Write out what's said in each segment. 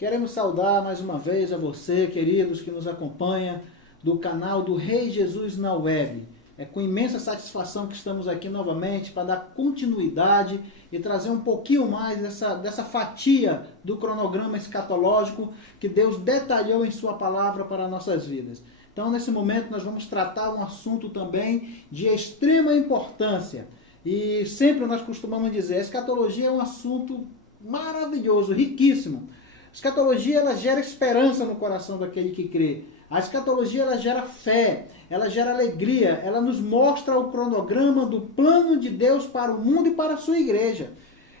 Queremos saudar mais uma vez a você, queridos, que nos acompanha do canal do Rei Jesus na web. É com imensa satisfação que estamos aqui novamente para dar continuidade e trazer um pouquinho mais dessa fatia do cronograma escatológico que Deus detalhou em sua palavra para nossas vidas. Então, nesse momento, nós vamos tratar um assunto também de extrema importância. E sempre nós costumamos dizer, a escatologia é um assunto maravilhoso, riquíssimo. A escatologia, ela gera esperança no coração daquele que crê. A escatologia, ela gera fé, ela gera alegria, ela nos mostra o cronograma do plano de Deus para o mundo e para a sua igreja.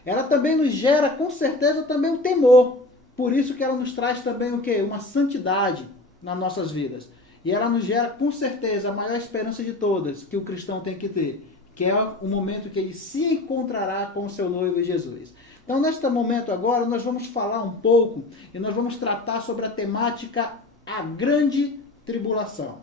Ela também nos gera, com certeza, também o temor. Por isso que ela nos traz também o quê? Uma santidade nas nossas vidas. E ela nos gera, com certeza, a maior esperança de todas que o cristão tem que ter, que é o momento que ele se encontrará com o seu noivo Jesus. Então, neste momento agora, nós vamos falar um pouco e nós vamos tratar sobre a temática a grande tribulação.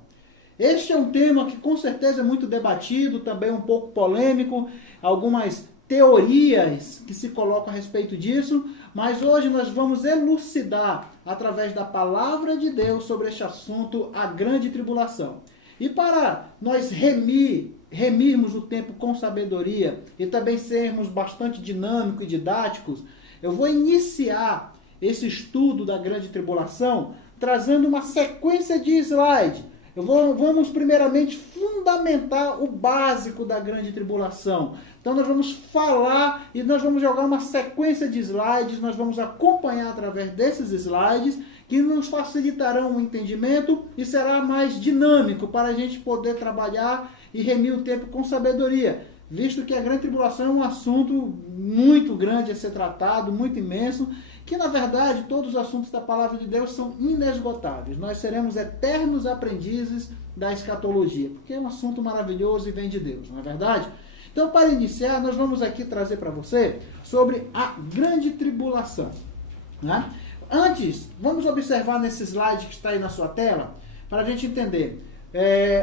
Este é um tema que com certeza é muito debatido, também um pouco polêmico, algumas teorias que se colocam a respeito disso, mas hoje nós vamos elucidar através da palavra de Deus sobre este assunto, a grande tribulação. E para nós remirmos o tempo com sabedoria e também sermos bastante dinâmicos e didáticos, eu vou iniciar esse estudo da grande tribulação trazendo uma sequência de slides. Vamos primeiramente fundamentar o básico da grande tribulação. Então nós vamos falar e nós vamos jogar uma sequência de slides, nós vamos acompanhar através desses slides que nos facilitarão o entendimento e será mais dinâmico para a gente poder trabalhar e remir o tempo com sabedoria, visto que a grande tribulação é um assunto muito grande a ser tratado, muito imenso, que na verdade todos os assuntos da palavra de Deus são inesgotáveis. Nós seremos eternos aprendizes da escatologia, porque é um assunto maravilhoso e vem de Deus, não é verdade? Então, para iniciar, nós vamos aqui trazer para você sobre a grande tribulação, né? Antes, vamos observar nesse slide que está aí na sua tela, para a gente entender.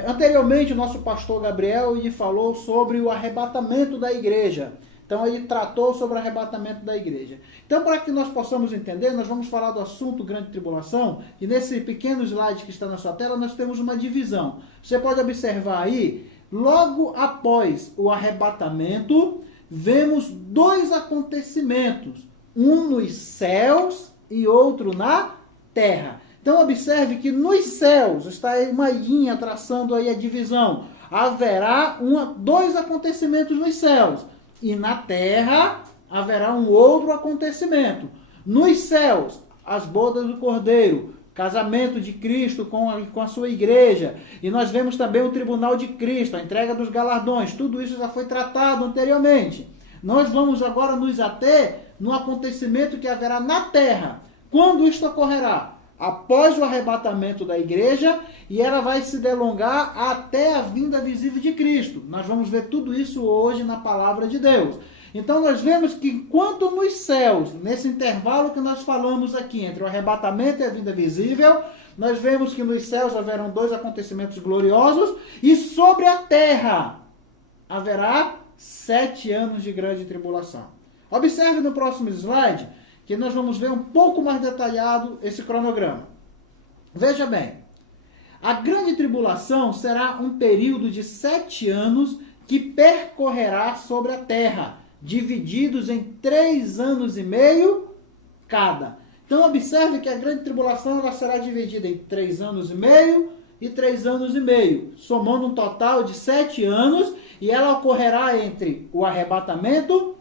Anteriormente, o nosso pastor Gabriel ele falou sobre o arrebatamento da igreja. Então, ele tratou sobre o arrebatamento da igreja. Então, para que nós possamos entender, nós vamos falar do assunto grande tribulação. E nesse pequeno slide que está na sua tela, nós temos uma divisão. Você pode observar aí, logo após o arrebatamento, vemos dois acontecimentos. Um nos céus e outro na terra. Então, observe que nos céus, está aí uma linha traçando aí a divisão. Haverá dois acontecimentos nos céus. E na terra haverá um outro acontecimento. Nos céus, as bodas do Cordeiro, casamento de Cristo com a sua igreja. E nós vemos também o tribunal de Cristo, a entrega dos galardões. Tudo isso já foi tratado anteriormente. Nós vamos agora nos ater no acontecimento que haverá na terra. Quando isto ocorrerá? Após o arrebatamento da igreja, e ela vai se delongar até a vinda visível de Cristo. Nós vamos ver tudo isso hoje na palavra de Deus. Então nós vemos que enquanto nos céus, nesse intervalo que nós falamos aqui, entre o arrebatamento e a vinda visível, nós vemos que nos céus haverão dois acontecimentos gloriosos, e sobre a terra haverá 7 anos de grande tribulação. Observe no próximo slide, que nós vamos ver um pouco mais detalhado esse cronograma. Veja bem, a grande tribulação será um período de 7 anos que percorrerá sobre a terra, divididos em 3 anos e meio cada. Então observe que a grande tribulação ela será dividida em 3 anos e meio e 3 anos e meio, somando um total de 7 anos, e ela ocorrerá entre o arrebatamento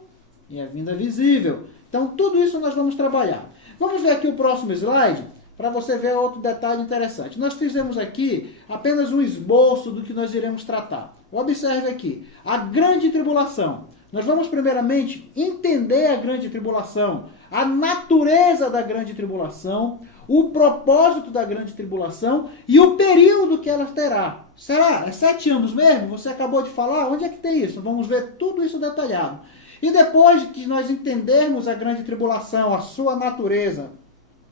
e a vinda visível. Então, tudo isso nós vamos trabalhar. Vamos ver aqui o próximo slide, para você ver outro detalhe interessante. Nós fizemos aqui apenas um esboço do que nós iremos tratar. Observe aqui, a grande tribulação. Nós vamos primeiramente entender a grande tribulação, a natureza da grande tribulação, o propósito da grande tribulação e o período que ela terá. Será? É 7 anos mesmo? Você acabou de falar? Onde é que tem isso? Vamos ver tudo isso detalhado. E depois que nós entendermos a grande tribulação, a sua natureza,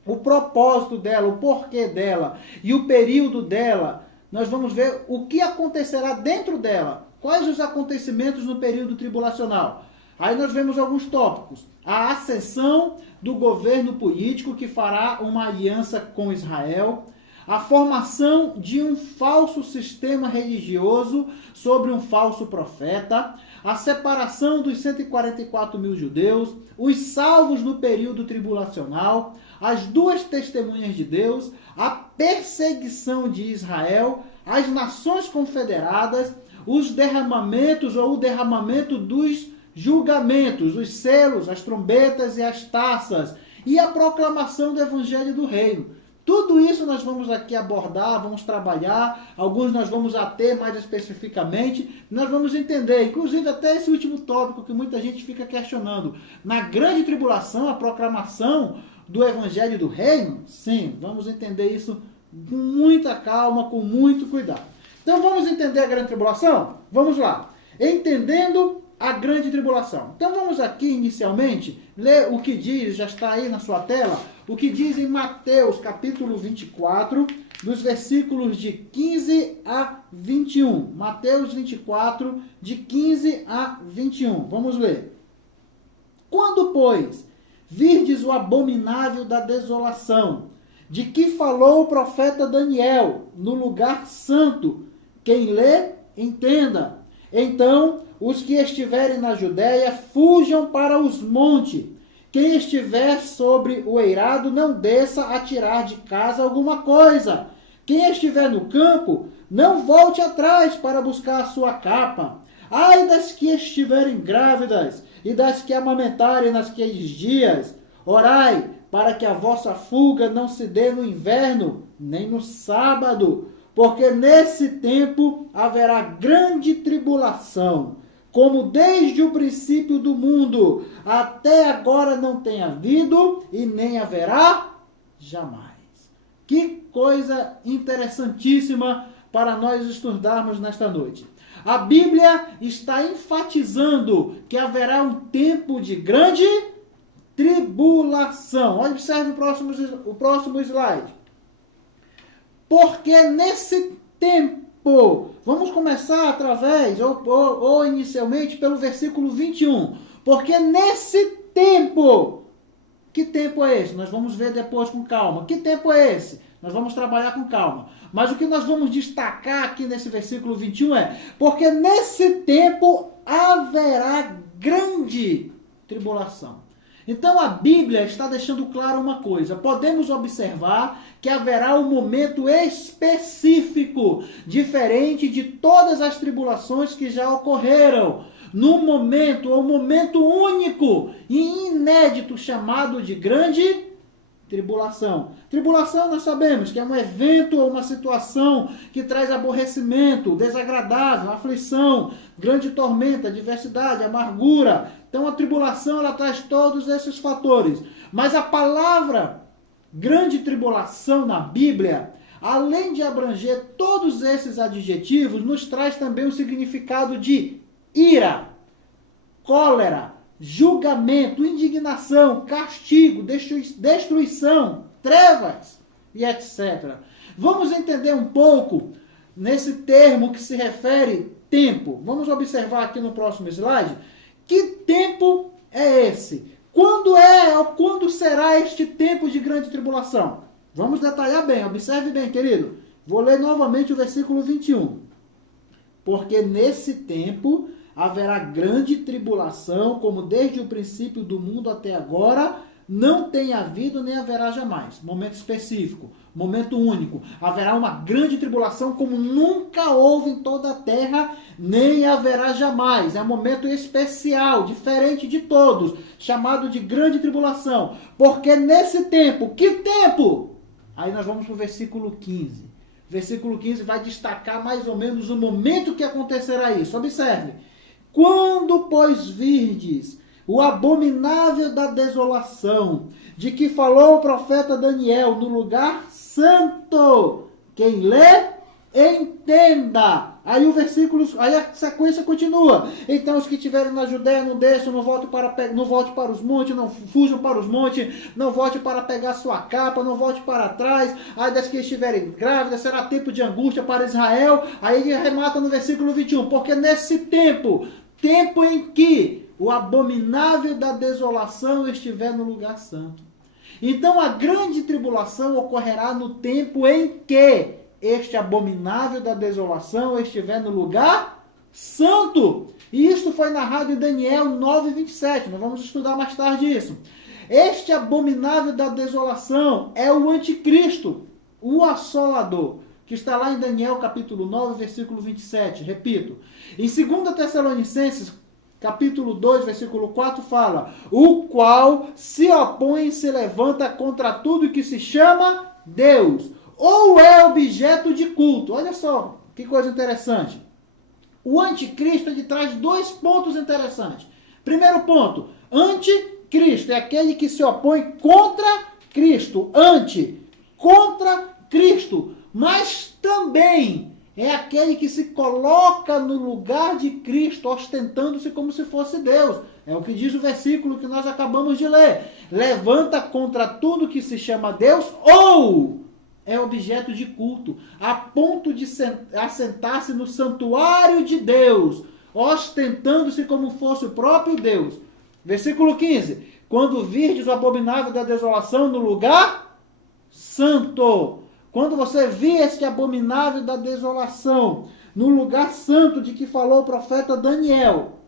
o propósito dela, o porquê dela e o período dela, nós vamos ver o que acontecerá dentro dela. Quais os acontecimentos no período tribulacional? Aí nós vemos alguns tópicos. A ascensão do governo político que fará uma aliança com Israel, a formação de um falso sistema religioso sobre um falso profeta, a separação dos 144 mil judeus, os salvos no período tribulacional, as duas testemunhas de Deus, a perseguição de Israel, as nações confederadas, os derramamentos ou o derramamento dos julgamentos, os selos, as trombetas e as taças, e a proclamação do evangelho do reino. Tudo isso nós vamos aqui abordar, vamos trabalhar, alguns nós vamos ater mais especificamente, nós vamos entender, inclusive até esse último tópico que muita gente fica questionando. Na grande tribulação, a proclamação do evangelho do reino, sim, vamos entender isso com muita calma, com muito cuidado. Então vamos entender a grande tribulação? Vamos lá. Entendendo a grande tribulação. Então vamos aqui inicialmente ler o que diz, já está aí na sua tela, o que diz em Mateus capítulo 24, dos versículos de 15 a 21. Mateus 24, de 15 a 21. Vamos ler. Quando, pois, virdes o abominável da desolação, de que falou o profeta Daniel, no lugar santo, quem lê, entenda. Então, os que estiverem na Judéia, fujam para os montes. Quem estiver sobre o eirado, não desça a tirar de casa alguma coisa. Quem estiver no campo, não volte atrás para buscar a sua capa. Ai das que estiverem grávidas e das que amamentarem naqueles dias. Orai, para que a vossa fuga não se dê no inverno, nem no sábado, porque nesse tempo haverá grande tribulação, como desde o princípio do mundo, até agora não tem havido e nem haverá jamais. Que coisa interessantíssima para nós estudarmos nesta noite. A Bíblia está enfatizando que haverá um tempo de grande tribulação. Observe o próximo slide. Porque nesse tempo, vamos começar através, ou inicialmente, pelo versículo 21. Porque nesse tempo, que tempo é esse? Nós vamos ver depois com calma. Que tempo é esse? Nós vamos trabalhar com calma. Mas o que nós vamos destacar aqui nesse versículo 21 é, porque nesse tempo haverá grande tribulação. Então a Bíblia está deixando claro uma coisa. Podemos observar que haverá um momento específico, diferente de todas as tribulações que já ocorreram. Num momento, ou momento único e inédito, chamado de grande tribulação. Tribulação nós sabemos que é um evento ou uma situação que traz aborrecimento, desagradável, aflição, grande tormenta, adversidade, amargura. Então a tribulação ela traz todos esses fatores. Mas a palavra grande tribulação na Bíblia, além de abranger todos esses adjetivos, nos traz também o significado de ira, cólera, julgamento, indignação, castigo, destruição, trevas e etc. Vamos entender um pouco nesse termo que se refere tempo. Vamos observar aqui no próximo slide. Que tempo é esse? Quando é ou quando será este tempo de grande tribulação? Vamos detalhar bem, observe bem, querido. Vou ler novamente o versículo 21. Porque nesse tempo haverá grande tribulação, como desde o princípio do mundo até agora, não tem havido nem haverá jamais. Momento específico, momento único. Haverá uma grande tribulação como nunca houve em toda a terra, nem haverá jamais. É um momento especial, diferente de todos, chamado de grande tribulação. Porque nesse tempo, que tempo? Aí nós vamos para o versículo 15. Versículo 15 vai destacar mais ou menos o momento que acontecerá isso. Observe. Quando, pois, virdes o abominável da desolação, de que falou o profeta Daniel no lugar santo, quem lê, entenda. Aí o versículo, aí a sequência continua. Então os que estiverem na Judéia não desçam, não volte para os montes, não fujam para os montes, não volte para pegar sua capa, não volte para trás. Aí das que estiverem grávidas, será tempo de angústia para Israel. Aí ele remata no versículo 21, porque nesse tempo em que o abominável da desolação estiver no lugar santo. Então a grande tribulação ocorrerá no tempo em que este abominável da desolação estiver no lugar santo. E isto foi narrado em Daniel 9:27. Nós vamos estudar mais tarde isso. Este abominável da desolação é o anticristo, o assolador, que está lá em Daniel capítulo 9, versículo 27. Repito. Em 2 Tessalonicenses, capítulo 2, versículo 4, fala: o qual se opõe e se levanta contra tudo que se chama Deus, ou é objeto de culto. Olha só, que coisa interessante. O anticristo, ele traz 2 pontos interessantes. Primeiro ponto, anticristo é aquele que se opõe contra Cristo. Contra Cristo. Mas também é aquele que se coloca no lugar de Cristo, ostentando-se como se fosse Deus. É o que diz o versículo que nós acabamos de ler. Levanta contra tudo que se chama Deus, ou é objeto de culto, a ponto de assentar-se no santuário de Deus, ostentando-se como fosse o próprio Deus. Versículo 15. Quando virdes o abominável da desolação no lugar santo. Quando você vir este abominável da desolação no lugar santo de que falou o profeta Daniel,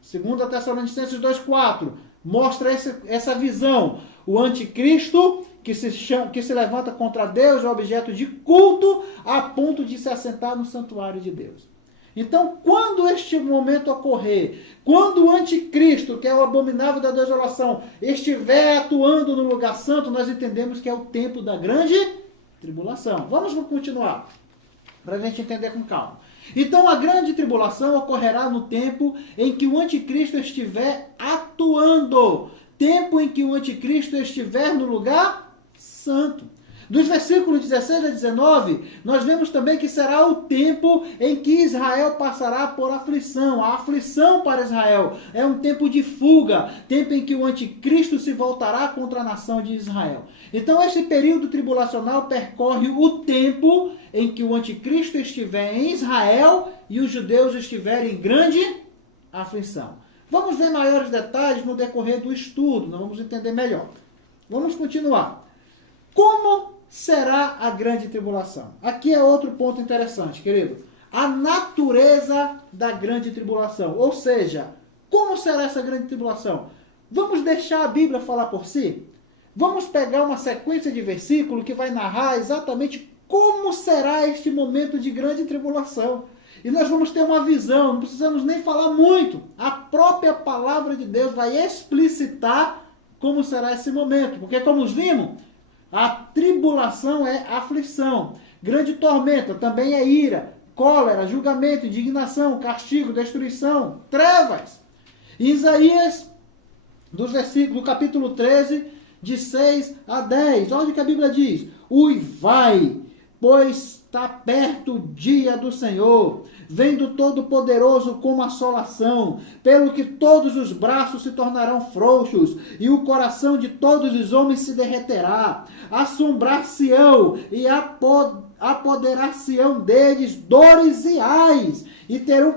2 Tessalonicenses 2,4, mostra essa visão. O anticristo que se levanta contra Deus é objeto de culto a ponto de se assentar no santuário de Deus. Então, quando este momento ocorrer, quando o anticristo, que é o abominável da desolação, estiver atuando no lugar santo, nós entendemos que é o tempo da grande tribulação. Vamos continuar, para a gente entender com calma. Então, a grande tribulação ocorrerá no tempo em que o anticristo estiver atuando. Tempo em que o anticristo estiver no lugar santo. Dos versículos 16 a 19, nós vemos também que será o tempo em que Israel passará por aflição. A aflição para Israel é um tempo de fuga, tempo em que o anticristo se voltará contra a nação de Israel. Então, esse período tribulacional percorre o tempo em que o anticristo estiver em Israel e os judeus estiverem em grande aflição. Vamos ver maiores detalhes no decorrer do estudo, nós vamos entender melhor. Vamos continuar. Como será a grande tribulação? Aqui é outro ponto interessante, querido. A natureza da grande tribulação. Ou seja, como será essa grande tribulação? Vamos deixar a Bíblia falar por si? Vamos pegar uma sequência de versículos que vai narrar exatamente como será este momento de grande tribulação. E nós vamos ter uma visão, não precisamos nem falar muito. A própria palavra de Deus vai explicitar como será esse momento. Porque, como vimos, a tribulação é aflição. Grande tormenta também é ira, cólera, julgamento, indignação, castigo, destruição, trevas. Isaías, do capítulo 13, de 6 a 10. Olha o que a Bíblia diz. Uivai, pois está perto o dia do Senhor. Vem do Todo-Poderoso como assolação, pelo que todos os braços se tornarão frouxos, e o coração de todos os homens se derreterá. Assombrar-se-ão e apoderar-se-ão deles dores e ais, e terão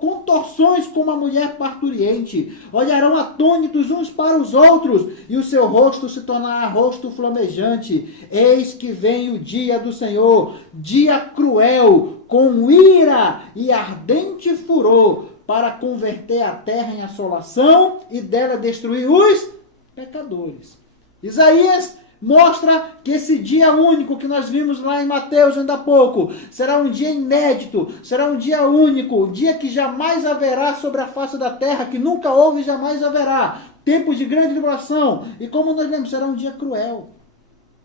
contorções como a mulher parturiente. Olharão atônitos uns para os outros, e o seu rosto se tornará rosto flamejante. Eis que vem o dia do Senhor, dia cruel, com ira e ardente furor, para converter a terra em assolação e dela destruir os pecadores. Isaías mostra que esse dia único que nós vimos lá em Mateus ainda há pouco, será um dia inédito, será um dia único, um dia que jamais haverá sobre a face da terra, que nunca houve e jamais haverá. Tempo de grande tribulação. E como nós lemos, será um dia cruel,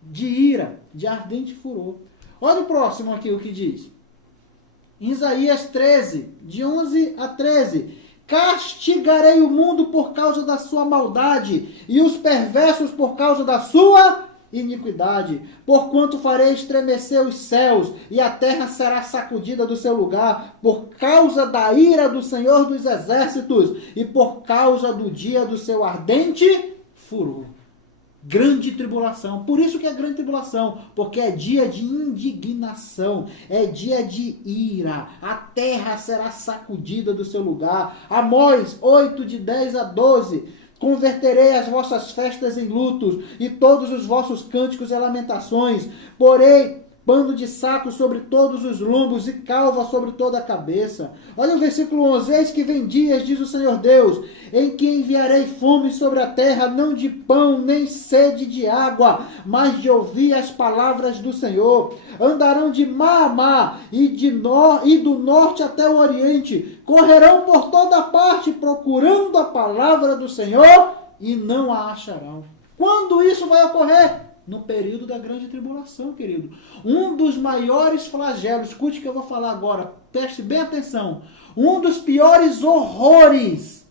de ira, de ardente furor. Olha o próximo aqui, o que diz. Em Isaías 13, de 11 a 13. Castigarei o mundo por causa da sua maldade, e os perversos por causa da sua iniquidade. Porquanto farei estremecer os céus, e a terra será sacudida do seu lugar, por causa da ira do Senhor dos Exércitos, e por causa do dia do seu ardente furor. grande tribulação. Por isso que é grande tribulação, porque é dia de indignação, é dia de ira. A terra será sacudida do seu lugar. Amós 8, de 10 a 12. Converterei as vossas festas em lutos e todos os vossos cânticos e lamentações. Porei pano de saco sobre todos os lombos e calva sobre toda a cabeça. Olha o versículo 11. Eis que vem dias, diz o Senhor Deus, em que enviarei fome sobre a terra, não de pão, nem sede de água, mas de ouvir as palavras do Senhor. Andarão de mar a mar e do norte até o oriente. Correrão por toda parte, procurando a palavra do Senhor, e não a acharão. Quando isso vai ocorrer? No período da grande tribulação, querido. Um dos maiores flagelos, escute o que eu vou falar agora, preste bem atenção. Um dos piores horrores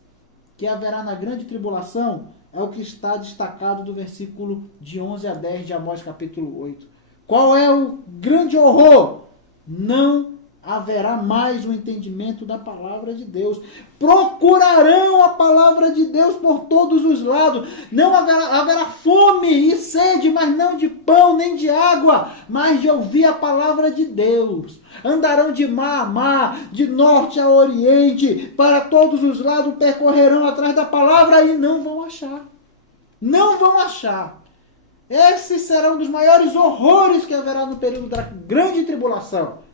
que haverá na grande tribulação é o que está destacado do versículo de 11 a 10 de Amós capítulo 8. Qual é o grande horror? Não haverá mais o entendimento da palavra de Deus. Procurarão a palavra de Deus por todos os lados. Não haverá fome e sede, mas não de pão nem de água, mas de ouvir a palavra de Deus. Andarão de mar a mar, de norte a oriente, para todos os lados percorrerão atrás da palavra e não vão achar. Não vão achar. Esse será um dos maiores horrores que haverá no período da grande tribulação,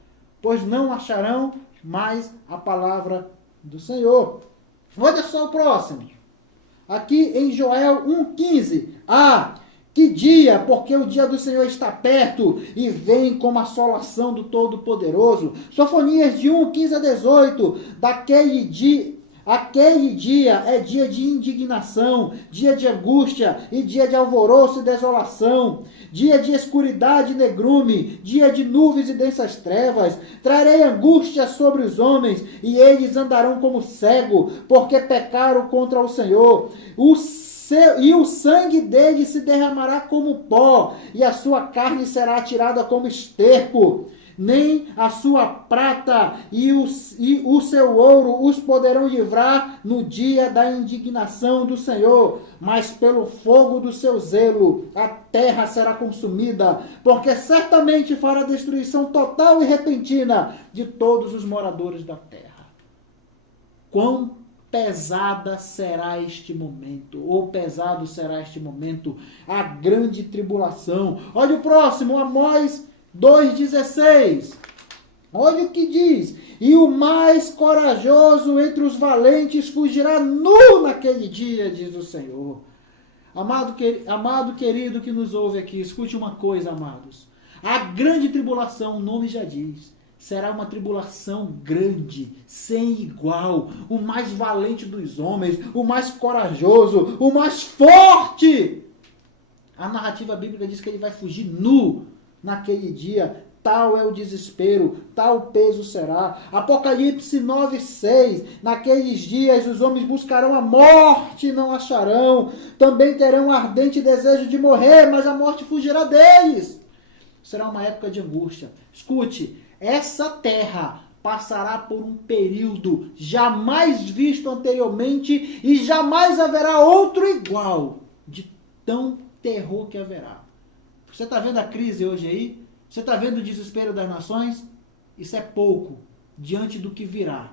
pois não acharão mais a palavra do Senhor. Olha só o próximo. Aqui em Joel 1,15. Que dia, porque o dia do Senhor está perto e vem como a assolação do Todo-Poderoso. Sofonias de 1,15 a 18. Aquele dia é dia de indignação, dia de angústia e dia de alvoroço e desolação, dia de escuridade e negrume, dia de nuvens e densas trevas. Trarei angústia sobre os homens e eles andarão como cego, porque pecaram contra o Senhor. E o sangue deles se derramará como pó, e a sua carne será atirada como esterco. Nem a sua prata e o seu ouro os poderão livrar no dia da indignação do Senhor, mas pelo fogo do seu zelo a terra será consumida, porque certamente fará destruição total e repentina de todos os moradores da terra. Quão pesada será este momento, ou pesado será este momento, a grande tribulação. Olha o próximo, Amós 2,16. Olha o que diz. E o mais corajoso entre os valentes fugirá nu naquele dia, diz o Senhor. Amado querido que nos ouve aqui, escute uma coisa, amados. A grande tribulação, o nome já diz, será uma tribulação grande, sem igual. O mais valente dos homens, o mais corajoso, o mais forte. A narrativa bíblica diz que ele vai fugir nu naquele dia. Tal é o desespero, tal peso será. Apocalipse 9,6. Naqueles dias os homens buscarão a morte e não acharão. Também terão ardente desejo de morrer, mas a morte fugirá deles. Será uma época de angústia. Escute, essa terra passará por um período jamais visto anteriormente e jamais haverá outro igual, de tão terror que haverá. Você está vendo a crise hoje aí? Você está vendo o desespero das nações? Isso é pouco diante do que virá,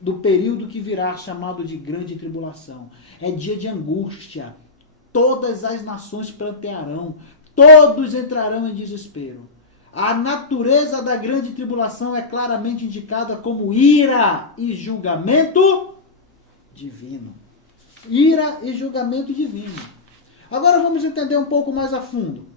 do período que virá, chamado de grande tribulação. É dia de angústia. Todas as nações plantearão, todos entrarão em desespero. A natureza da grande tribulação é claramente indicada como ira e julgamento divino. Ira e julgamento divino. Agora vamos entender um pouco mais a fundo.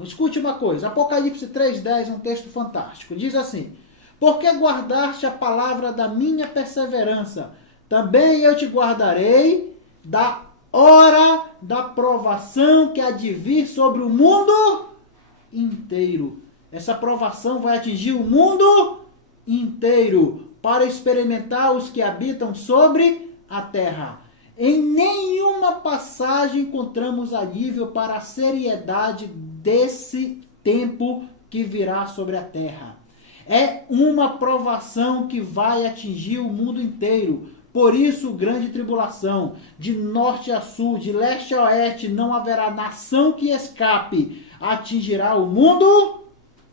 Escute uma coisa, Apocalipse 3,10 é um texto fantástico. Diz assim: porque guardaste a palavra da minha perseverança, também eu te guardarei da hora da provação que há de vir sobre o mundo inteiro. Essa provação vai atingir o mundo inteiro para experimentar os que habitam sobre a terra. Em nenhuma passagem encontramos alívio para a seriedade desse tempo que virá sobre a terra. É uma provação que vai atingir o mundo inteiro. Por isso, grande tribulação, de norte a sul, de leste a oeste, não haverá nação que escape, atingirá o mundo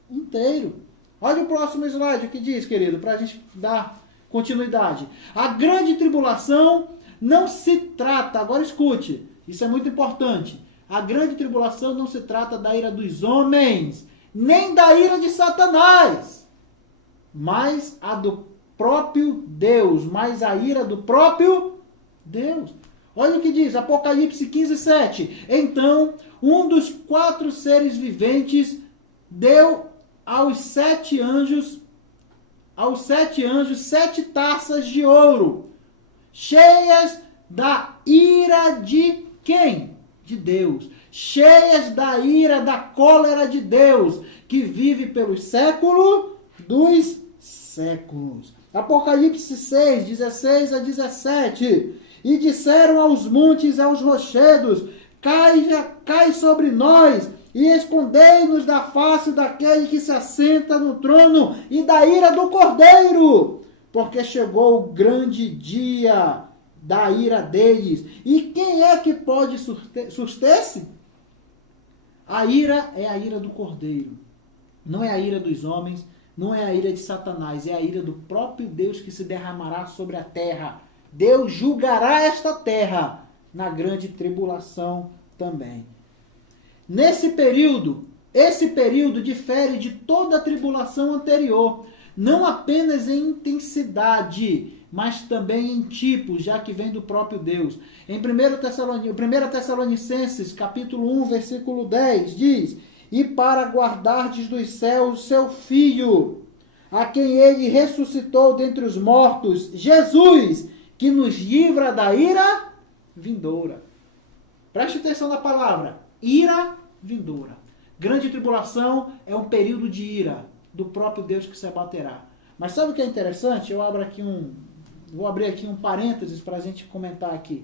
inteiro. Olha o próximo slide, o que diz, querido, para a gente dar continuidade. A grande tribulação não se trata, agora escute, isso é muito importante. A grande tribulação não se trata da ira dos homens, nem da ira de Satanás, mas a do próprio Deus, mas a ira do próprio Deus. Olha o que diz, Apocalipse 15:7. Então, um dos 4 seres viventes deu aos 7 anjos 7 taças de ouro, cheias da ira de quem? De Deus. Cheias da ira, da cólera de Deus, que vive pelos séculos dos séculos. Apocalipse 6, 16 a 17. E disseram aos montes e aos rochedos, cai sobre nós, e escondei-nos da face daquele que se assenta no trono e da ira do Cordeiro, porque chegou o grande dia da ira deles. E quem é que pode suster-se? A ira é a ira do Cordeiro. Não é a ira dos homens, não é a ira de Satanás, é a ira do próprio Deus que se derramará sobre a terra. Deus julgará esta terra na grande tribulação também. Esse período difere de toda a tribulação anterior, não apenas em intensidade, mas também em tipo, já que vem do próprio Deus. Em 1 Tessalonicenses, capítulo 1, versículo 10, diz: e para guardardes dos céus seu Filho, a quem ele ressuscitou dentre os mortos, Jesus, que nos livra da ira vindoura. Preste atenção na palavra, ira vindoura. Grande tribulação é um período de ira do próprio Deus que se abaterá. Mas sabe o que é interessante? Vou abrir aqui um parênteses para a gente comentar aqui.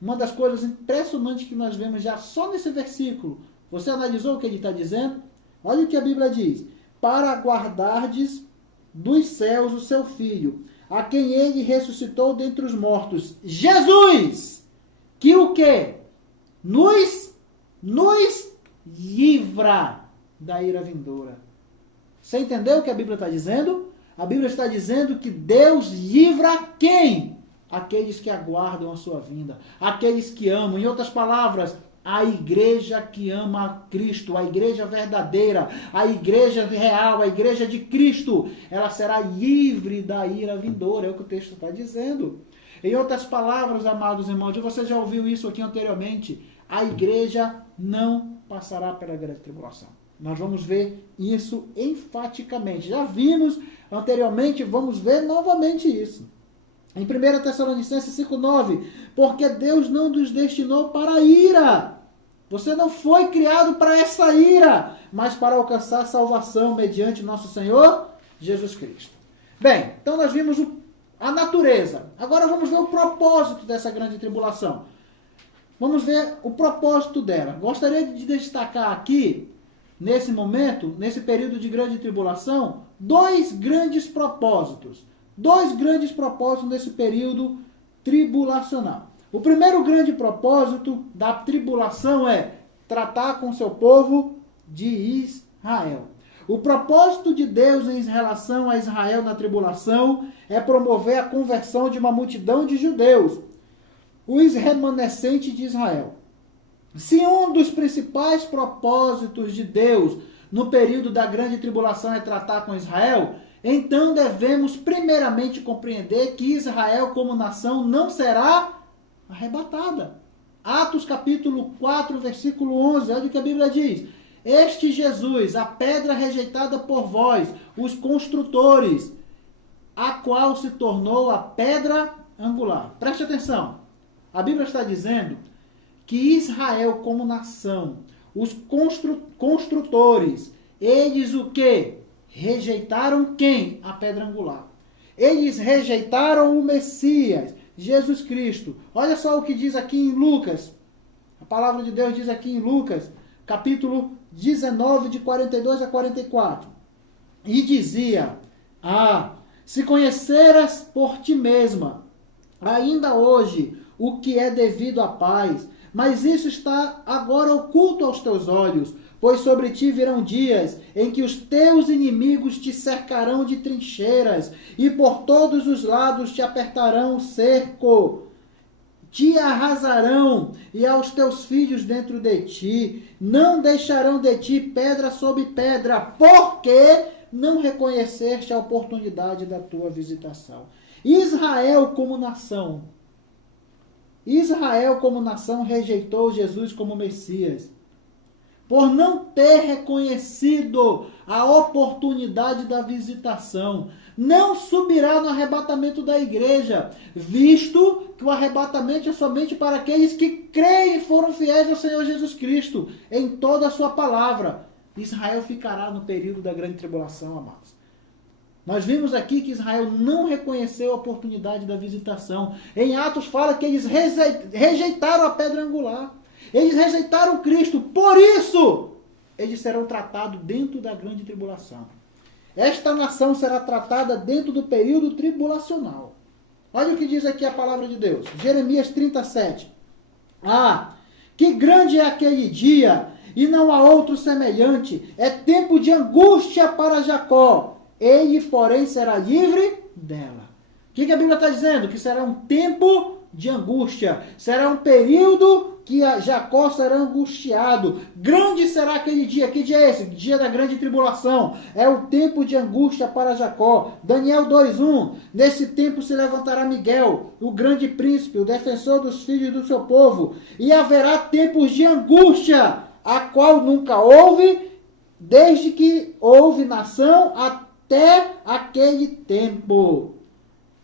Uma das coisas impressionantes que nós vemos já só nesse versículo. Você analisou o que ele está dizendo? Olha o que a Bíblia diz. Para guardardes dos céus o seu Filho, a quem ele ressuscitou dentre os mortos. Jesus! Que o quê? Nos livra da ira vindoura. Você entendeu o que a Bíblia está dizendo? A Bíblia está dizendo que Deus livra quem? Aqueles que aguardam a sua vinda. Aqueles que amam. Em outras palavras, a igreja que ama a Cristo, a igreja verdadeira, a igreja real, a igreja de Cristo, ela será livre da ira vindoura, é o que o texto está dizendo. Em outras palavras, amados irmãos, você já ouviu isso aqui anteriormente, a igreja não passará pela grande tribulação. Nós vamos ver isso enfaticamente. Já vimos anteriormente, vamos ver novamente isso. Em 1 Tessalonicenses 5,9, porque Deus não nos destinou para a ira. Você não foi criado para essa ira, mas para alcançar salvação mediante nosso Senhor Jesus Cristo. Bem, então nós vimos a natureza. Agora vamos ver o propósito dessa grande tribulação. Vamos ver o propósito dela. Gostaria de destacar aqui, nesse momento, nesse período de grande tribulação, 2 grandes propósitos. 2 grandes propósitos nesse período tribulacional. O primeiro grande propósito da tribulação é tratar com seu povo de Israel. O propósito de Deus em relação a Israel na tribulação é promover a conversão de uma multidão de judeus, os remanescentes de Israel. Se um dos principais propósitos de Deus no período da grande tribulação é tratar com Israel, então devemos primeiramente compreender que Israel como nação não será arrebatada. Atos capítulo 4, versículo 11, olha o que a Bíblia diz. Este Jesus, a pedra rejeitada por vós, os construtores, a qual se tornou a pedra angular. Preste atenção. A Bíblia está dizendo que Israel como nação, os construtores, eles o quê? Rejeitaram quem? A pedra angular. Eles rejeitaram o Messias, Jesus Cristo. Olha só o que diz aqui em Lucas. A palavra de Deus diz aqui em Lucas, capítulo 19, de 42 a 44. E dizia, se conheceras por ti mesma ainda hoje o que é devido à paz, mas isso está agora oculto aos teus olhos, pois sobre ti virão dias em que os teus inimigos te cercarão de trincheiras e por todos os lados te apertarão o cerco. Te arrasarão e aos teus filhos dentro de ti, não deixarão de ti pedra sobre pedra, porque não reconheceste a oportunidade da tua visitação. Israel como nação rejeitou Jesus como Messias, por não ter reconhecido a oportunidade da visitação. Não subirá no arrebatamento da igreja, visto que o arrebatamento é somente para aqueles que creem e foram fiéis ao Senhor Jesus Cristo, em toda a sua palavra. Israel ficará no período da grande tribulação, amados. Nós vimos aqui que Israel não reconheceu a oportunidade da visitação. Em Atos fala que eles rejeitaram a pedra angular. Eles rejeitaram Cristo. Por isso, eles serão tratados dentro da grande tribulação. Esta nação será tratada dentro do período tribulacional. Olha o que diz aqui a palavra de Deus. Jeremias 37. Que grande é aquele dia, e não há outro semelhante. É tempo de angústia para Jacó. Ele, porém, será livre dela. O que a Bíblia está dizendo? Que será um tempo de angústia. Será um período que Jacó será angustiado. Grande será aquele dia. Que dia é esse? Dia da grande tribulação. É o tempo de angústia para Jacó. Daniel 2:1. Nesse tempo se levantará Miguel, o grande príncipe, o defensor dos filhos do seu povo. E haverá tempos de angústia, a qual nunca houve, desde que houve nação até aquele tempo.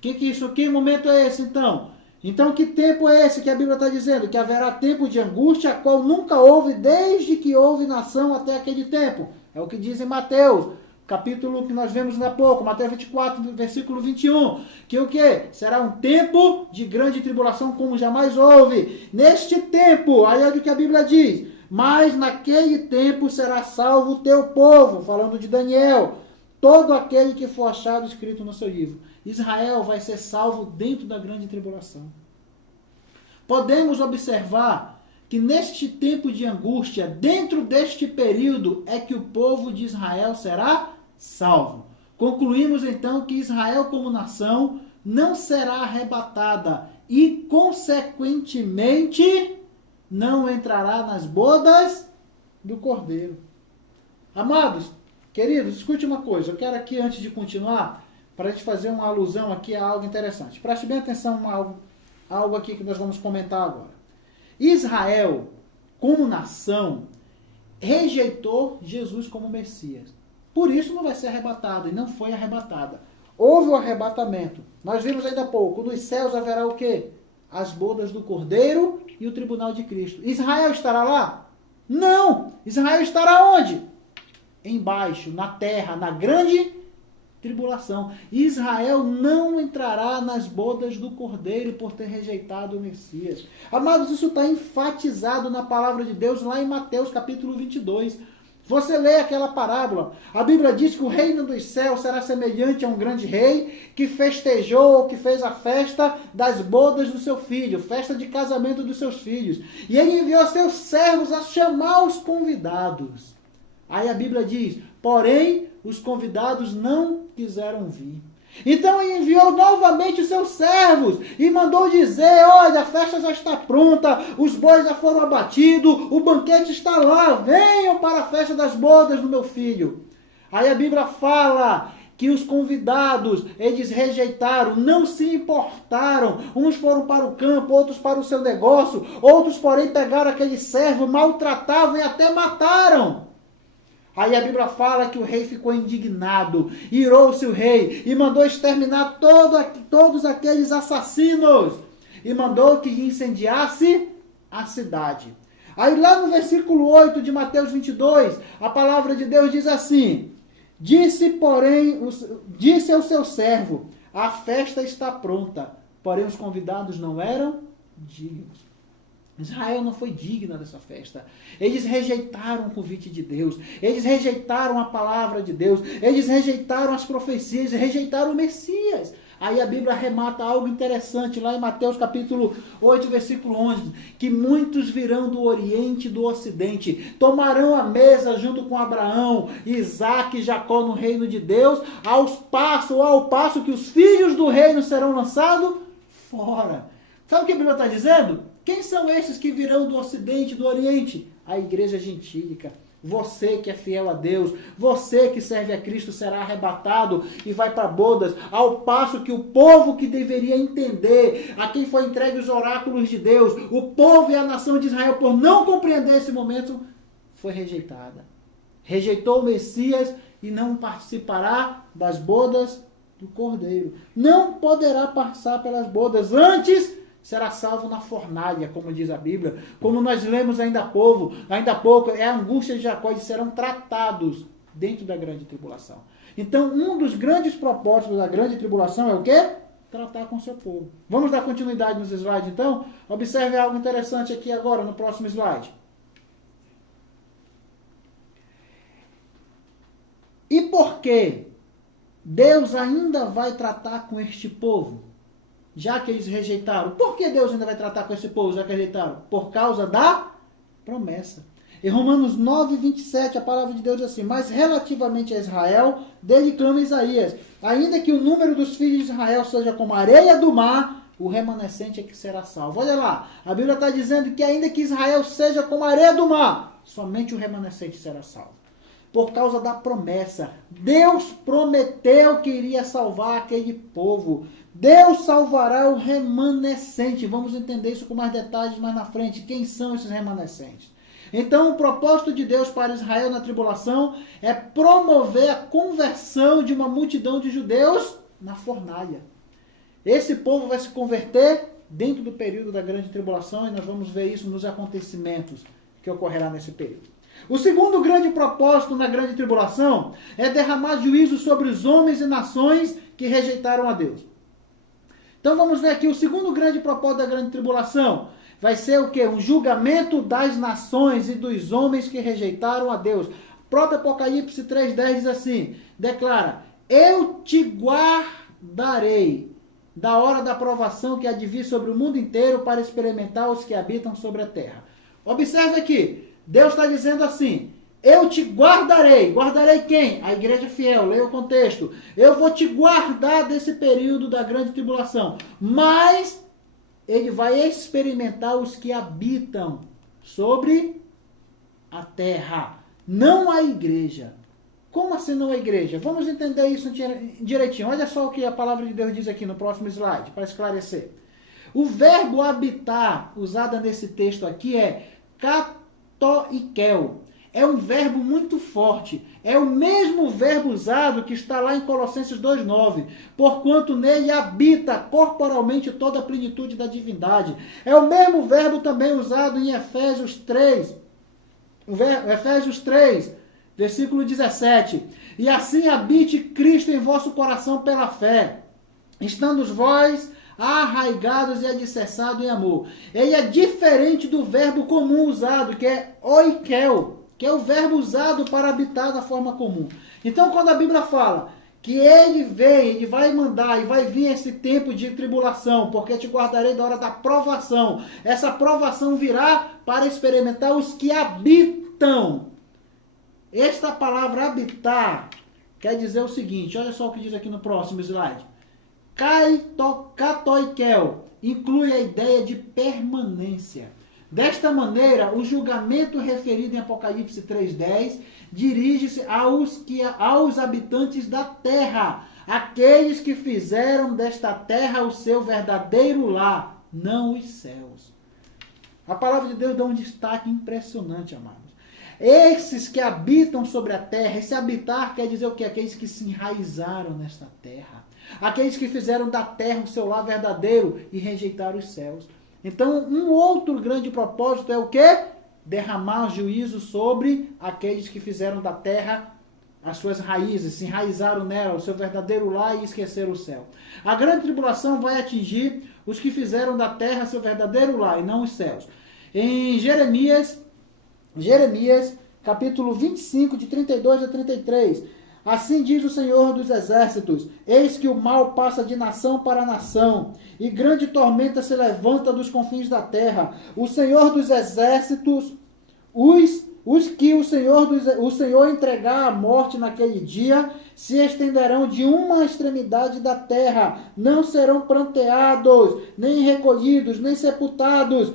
Que momento é esse, então? Então, que tempo é esse que a Bíblia está dizendo? Que haverá tempo de angústia, a qual nunca houve, desde que houve nação até aquele tempo. É o que diz em Mateus, capítulo que nós vemos há pouco, Mateus 24, versículo 21. Que o quê? Será um tempo de grande tribulação, como jamais houve. Neste tempo, aí é o que a Bíblia diz, mas naquele tempo será salvo o teu povo, falando de Daniel, todo aquele que for achado escrito no seu livro. Israel vai ser salvo dentro da grande tribulação. Podemos observar que neste tempo de angústia, dentro deste período, é que o povo de Israel será salvo. Concluímos então que Israel como nação não será arrebatada e, consequentemente, não entrará nas bodas do Cordeiro. Amados, queridos, escute uma coisa. Eu quero aqui, antes de continuar, para a gente fazer uma alusão aqui a algo interessante. Preste bem atenção a algo aqui que nós vamos comentar agora. Israel, como nação, rejeitou Jesus como Messias. Por isso não vai ser arrebatada, e não foi arrebatada. Houve o arrebatamento. Nós vimos ainda há pouco, nos céus haverá o quê? As bodas do Cordeiro e o tribunal de Cristo. Israel estará lá? Não! Israel estará onde? Embaixo, na terra, na grande tribulação. Israel não entrará nas bodas do Cordeiro por ter rejeitado o Messias. Amados, isso está enfatizado na palavra de Deus lá em Mateus capítulo 22. Você lê aquela parábola, a Bíblia diz que o reino dos céus será semelhante a um grande rei que festejou, que fez a festa das bodas do seu filho, festa de casamento dos seus filhos. E ele enviou seus servos a chamar os convidados. Aí a Bíblia diz, porém, os convidados não quiseram vir. Então ele enviou novamente os seus servos e mandou dizer, olha, a festa já está pronta, os bois já foram abatidos, o banquete está lá, venham para a festa das bodas do meu filho. Aí a Bíblia fala que os convidados, eles rejeitaram, não se importaram. Uns foram para o campo, outros para o seu negócio, outros, porém, pegaram aquele servo, maltratavam e até mataram. Aí a Bíblia fala que o rei ficou indignado, irou-se o rei e mandou exterminar todos aqueles assassinos e mandou que incendiasse a cidade. Aí lá no versículo 8 de Mateus 22, a palavra de Deus diz assim, disse ao seu servo, a festa está pronta, porém os convidados não eram dignos. Israel não foi digna dessa festa. Eles rejeitaram o convite de Deus. Eles rejeitaram a palavra de Deus. Eles rejeitaram as profecias. Rejeitaram o Messias. Aí a Bíblia remata algo interessante lá em Mateus capítulo 8, versículo 11, que muitos virão do Oriente e do Ocidente, tomarão a mesa junto com Abraão, Isaac e Jacó no reino de Deus, ao passo que os filhos do reino serão lançados fora. Sabe o que a Bíblia está dizendo? Quem são esses que virão do Ocidente e do Oriente? A igreja gentílica. Você que é fiel a Deus, você que serve a Cristo será arrebatado e vai para bodas, ao passo que o povo que deveria entender, a quem foi entregue os oráculos de Deus, o povo e a nação de Israel, por não compreender esse momento, foi rejeitada. Rejeitou o Messias e não participará das bodas do Cordeiro. Não poderá passar pelas bodas, antes será salvo na fornalha, como diz a Bíblia. Como nós lemos ainda há pouco, é a angústia de Jacó, e serão tratados dentro da grande tribulação. Então, um dos grandes propósitos da grande tribulação é o quê? Tratar com o seu povo. Vamos dar continuidade nos slides, então? Observe algo interessante aqui agora, no próximo slide. E por que Deus ainda vai tratar com este povo? Já que eles rejeitaram. Por que Deus ainda vai tratar com esse povo, já que rejeitaram? Por causa da promessa. Em Romanos 9, 27, a palavra de Deus diz assim: mas relativamente a Israel, dele clama Isaías, ainda que o número dos filhos de Israel seja como a areia do mar, o remanescente é que será salvo. Olha lá, a Bíblia está dizendo que ainda que Israel seja como a areia do mar, somente o remanescente será salvo. Por causa da promessa. Deus prometeu que iria salvar aquele povo. Deus salvará o remanescente. Vamos entender isso com mais detalhes mais na frente. Quem são esses remanescentes? Então, o propósito de Deus para Israel na tribulação é promover a conversão de uma multidão de judeus na fornalha. Esse povo vai se converter dentro do período da grande tribulação, e nós vamos ver isso nos acontecimentos que ocorrerá nesse período. O segundo grande propósito na grande tribulação é derramar juízo sobre os homens e nações que rejeitaram a Deus. Então vamos ver aqui o segundo grande propósito da grande tribulação. Vai ser o quê? Um julgamento das nações e dos homens que rejeitaram a Deus. O próprio Apocalipse 3,10 diz assim, declara: eu te guardarei da hora da provação que há de vir sobre o mundo inteiro para experimentar os que habitam sobre a terra. Observe aqui. Deus está dizendo assim: eu te guardarei. Guardarei quem? A igreja fiel. Leia o contexto. Eu vou te guardar desse período da grande tribulação. Mas ele vai experimentar os que habitam sobre a terra. Não a igreja. Como assim não a igreja? Vamos entender isso direitinho. Olha só o que a palavra de Deus diz aqui no próximo slide, para esclarecer. O verbo habitar, usado nesse texto aqui, é katoikel. É um verbo muito forte. É o mesmo verbo usado que está lá em Colossenses 2,9. Porquanto nele habita corporalmente toda a plenitude da divindade. É o mesmo verbo também usado em Efésios 3. Efésios 3, versículo 17. E assim habite Cristo em vosso coração pela fé, estando vós arraigados e alicerçados em amor. Ele é diferente do verbo comum usado, que é oikel, que é o verbo usado para habitar da forma comum. Então, quando a Bíblia fala que ele vem, ele vai mandar e vai vir esse tempo de tribulação, porque te guardarei da hora da provação. Essa provação virá para experimentar os que habitam. Esta palavra habitar quer dizer o seguinte, olha só o que diz aqui no próximo slide. Katoikel inclui a ideia de permanência. Desta maneira, o julgamento referido em Apocalipse 3,10 dirige-se aos habitantes da terra, aqueles que fizeram desta terra o seu verdadeiro lar, não os céus. A palavra de Deus dá um destaque impressionante, amados. Esses que habitam sobre a terra, esse habitar quer dizer o quê? Aqueles que se enraizaram nesta terra. Aqueles que fizeram da terra o seu lar verdadeiro e rejeitaram os céus. Então, um outro grande propósito é o quê? Derramar juízo sobre aqueles que fizeram da terra as suas raízes, se enraizaram nela, o seu verdadeiro lar e esqueceram o céu. A grande tribulação vai atingir os que fizeram da terra seu verdadeiro lar e não os céus. Em Jeremias, capítulo 25, de 32 a 33, Assim diz o Senhor dos Exércitos: eis que o mal passa de nação para nação, e grande tormenta se levanta dos confins da terra. O Senhor dos Exércitos, os que o Senhor entregar à morte naquele dia, se estenderão de uma extremidade da terra, não serão pranteados, nem recolhidos, nem sepultados,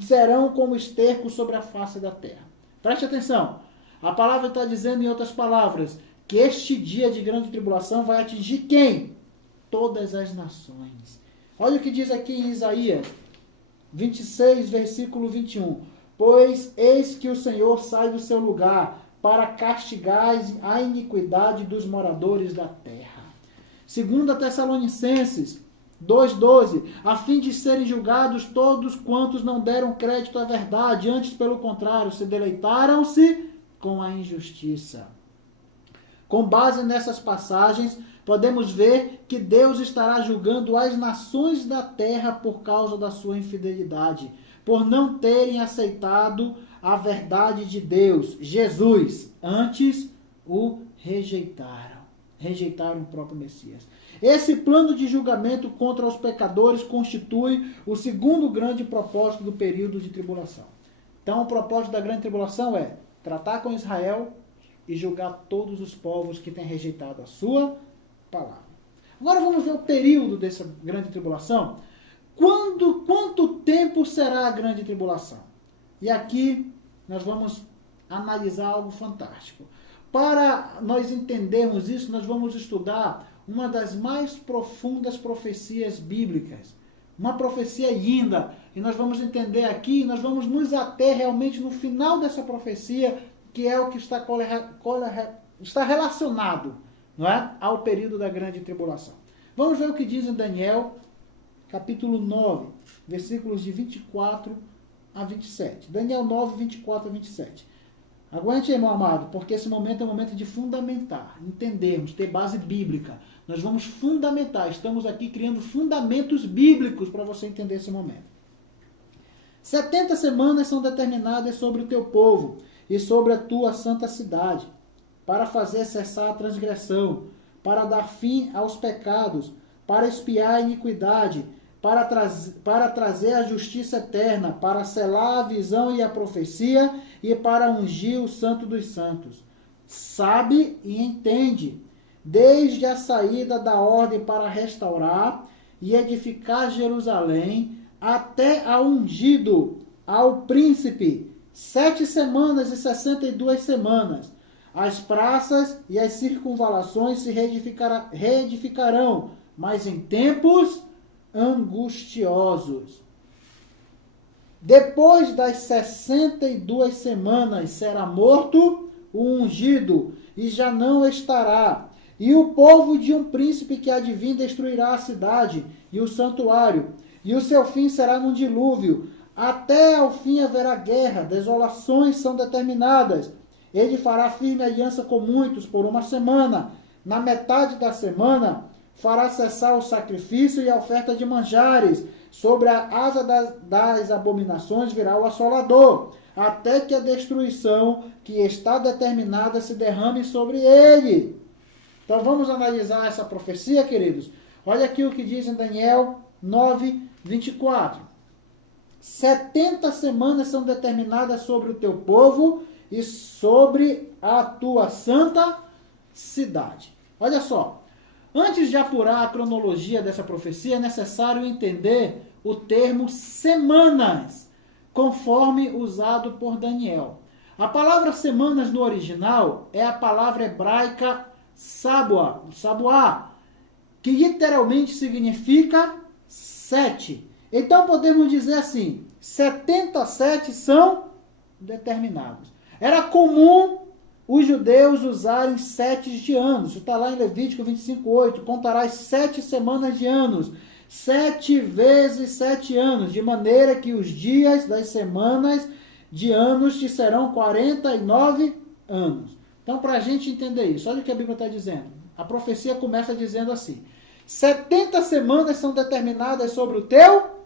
serão como esterco sobre a face da terra. Preste atenção, a palavra está dizendo, em outras palavras, que este dia de grande tribulação vai atingir quem? Todas as nações. Olha o que diz aqui em Isaías 26, versículo 21. Pois eis que o Senhor sai do seu lugar para castigar a iniquidade dos moradores da terra. 2 Tessalonicenses 2,12. A fim de serem julgados todos quantos não deram crédito à verdade, antes, pelo contrário, se deleitaram-se com a injustiça. Com base nessas passagens, podemos ver que Deus estará julgando as nações da terra por causa da sua infidelidade, por não terem aceitado a verdade de Deus, Jesus, antes o rejeitaram. Rejeitaram o próprio Messias. Esse plano de julgamento contra os pecadores constitui o segundo grande propósito do período de tribulação. Então, o propósito da grande tribulação é tratar com Israel e julgar todos os povos que têm rejeitado a sua palavra. Agora vamos ver o período dessa grande tribulação. Quanto tempo será a grande tribulação? E aqui nós vamos analisar algo fantástico. Para nós entendermos isso, nós vamos estudar uma das mais profundas profecias bíblicas. Uma profecia linda. E nós vamos entender aqui, nós vamos nos ater realmente no final dessa profecia, que é o que está relacionado, não é, ao período da grande tribulação. Vamos ver o que diz em Daniel, capítulo 9, versículos de 24 a 27. Daniel 9, 24 a 27. Aguente aí, meu amado, porque esse momento é um momento de fundamentar, entendermos, ter base bíblica. Nós vamos fundamentar, estamos aqui criando fundamentos bíblicos para você entender esse momento. 70 semanas são determinadas sobre o teu povo e sobre a tua santa cidade, para fazer cessar a transgressão, para dar fim aos pecados, para expiar a iniquidade, para trazer a justiça eterna, para selar a visão e a profecia, e para ungir o santo dos santos. Sabe e entende, desde a saída da ordem para restaurar e edificar Jerusalém, até ao ungido, ao príncipe, 7 semanas e 62 semanas. As praças e as circunvalações se reedificarão, mas em tempos angustiosos. Depois das 62 semanas será morto o ungido, e já não estará. E o povo de um príncipe que há de vir destruirá a cidade e o santuário, e o seu fim será num dilúvio. Até ao fim haverá guerra, desolações são determinadas. Ele fará firme aliança com muitos por 1 semana. Na metade da semana fará cessar o sacrifício e a oferta de manjares. Sobre a asa das abominações virá o assolador, até que a destruição que está determinada se derrame sobre ele. Então vamos analisar essa profecia, queridos. Olha aqui o que diz em Daniel 9, 24. 70 semanas são determinadas sobre o teu povo e sobre a tua santa cidade. Olha só, antes de apurar a cronologia dessa profecia, é necessário entender o termo semanas, conforme usado por Daniel. A palavra semanas no original é a palavra hebraica sabuá, que literalmente significa 7. Então podemos dizer assim, 77 são determinados. Era comum os judeus usarem 7 de anos. Isso está lá em Levítico 25:8. Contarás 7 semanas de anos. 7 vezes 7 anos. De maneira que os dias das semanas de anos te serão 49 anos. Então, para a gente entender isso, olha o que a Bíblia está dizendo. A profecia começa dizendo assim: 70 semanas são determinadas sobre o teu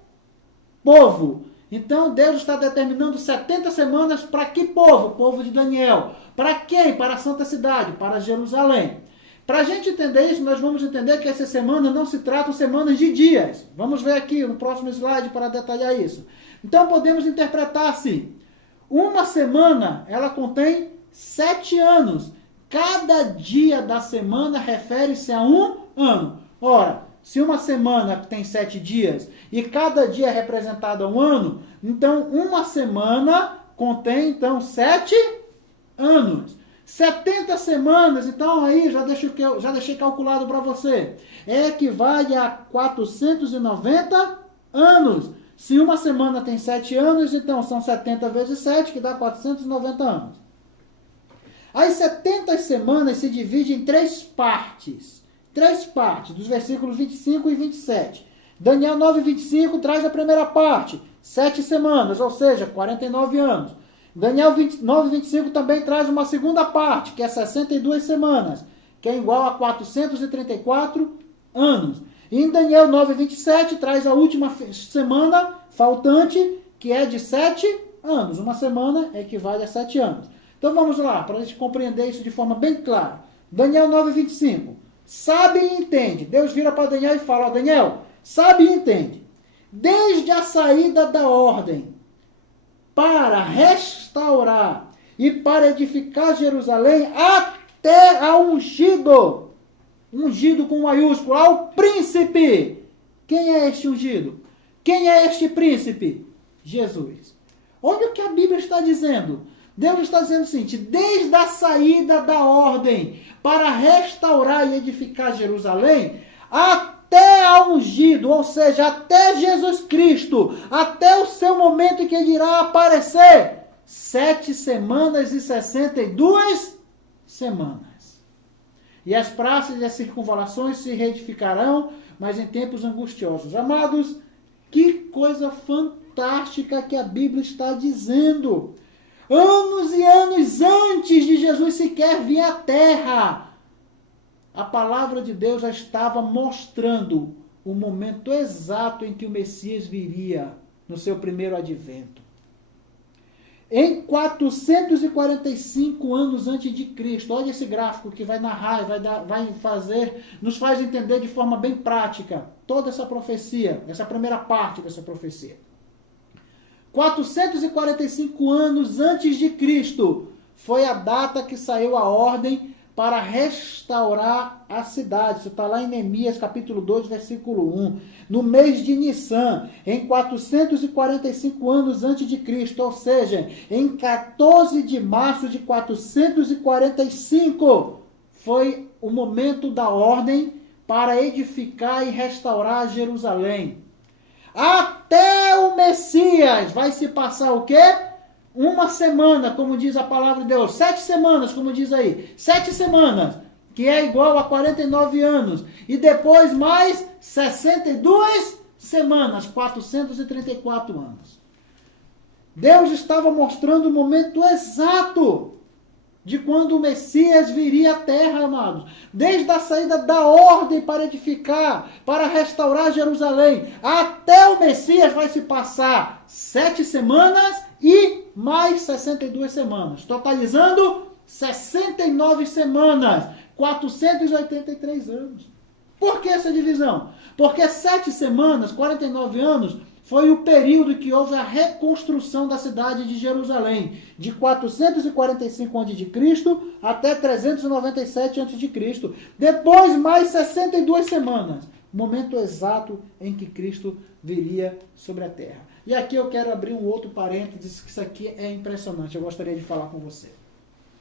povo Então Deus está determinando 70 semanas para que povo? O povo de Daniel. Para quem? Para a Santa Cidade, para Jerusalém. Para a gente entender isso, nós vamos entender que essa semana não se trata de semanas de dias. Vamos ver aqui no próximo slide para detalhar isso. Então podemos interpretar assim. Uma semana, ela contém 7 anos. Cada dia da semana refere-se a um ano. Ora, se uma semana tem 7 dias e cada dia é representado a um ano, então uma semana contém então 7 anos. 70 semanas, então aí já deixei calculado para você, equivale a 490 anos. Se uma semana tem 7 anos, então são 70 vezes 7, que dá 490 anos. As 70 semanas se dividem em 3 partes. 3 partes, dos versículos 25 e 27. Daniel 9:25 traz a primeira parte, 7 semanas, ou seja, 49 anos. Daniel 9:25 também traz uma segunda parte, que é 62 semanas, que é igual a 434 anos. E em Daniel 9:27 traz a última semana faltante, que é de 7 anos. Uma semana equivale a 7 anos. Então vamos lá, para a gente compreender isso de forma bem clara. Daniel 9:25. Sabe e entende. Deus vira para Daniel e fala, Daniel, sabe e entende. Desde a saída da ordem para restaurar e para edificar Jerusalém até ao ungido com maiúsculo, ao príncipe. Quem é este ungido? Quem é este príncipe? Jesus. Olha o que a Bíblia está dizendo. Deus está dizendo o seguinte, desde a saída da ordem para restaurar e edificar Jerusalém, até ao ungido, ou seja, até Jesus Cristo, até o seu momento em que ele irá aparecer, 7 semanas e 62 semanas. E as praças e as circunvalações se reedificarão, mas em tempos angustiosos. Amados, que coisa fantástica que a Bíblia está dizendo. Anos e anos antes de Jesus sequer vir à Terra, a palavra de Deus já estava mostrando o momento exato em que o Messias viria no seu primeiro advento. Em 445 anos antes de Cristo, olha esse gráfico que vai narrar, nos faz entender de forma bem prática toda essa profecia, essa primeira parte dessa profecia. 445 anos antes de Cristo foi a data que saiu a ordem para restaurar a cidade. Isso está lá em Neemias, capítulo 2, versículo 1. No mês de Nissan, em 445 anos antes de Cristo, ou seja, em 14 de março de 445, foi o momento da ordem para edificar e restaurar Jerusalém. Até o Messias vai se passar o quê? Uma semana, como diz a palavra de Deus. 7 semanas, como diz aí. 7 semanas, que é igual a 49 anos. E depois mais 62 semanas, 434 anos. Deus estava mostrando o momento exato de quando o Messias viria à Terra, amados. Desde a saída da ordem para edificar, para restaurar Jerusalém, até o Messias vai se passar 7 semanas e mais 62 semanas. Totalizando 69 semanas, 483 anos. Por que essa divisão? Porque 7 semanas, 49 anos, foi o período que houve a reconstrução da cidade de Jerusalém, de 445 a.C. até 397 a.C. Depois, mais 62 semanas, momento exato em que Cristo viria sobre a terra. E aqui eu quero abrir um outro parênteses, que isso aqui é impressionante, eu gostaria de falar com você.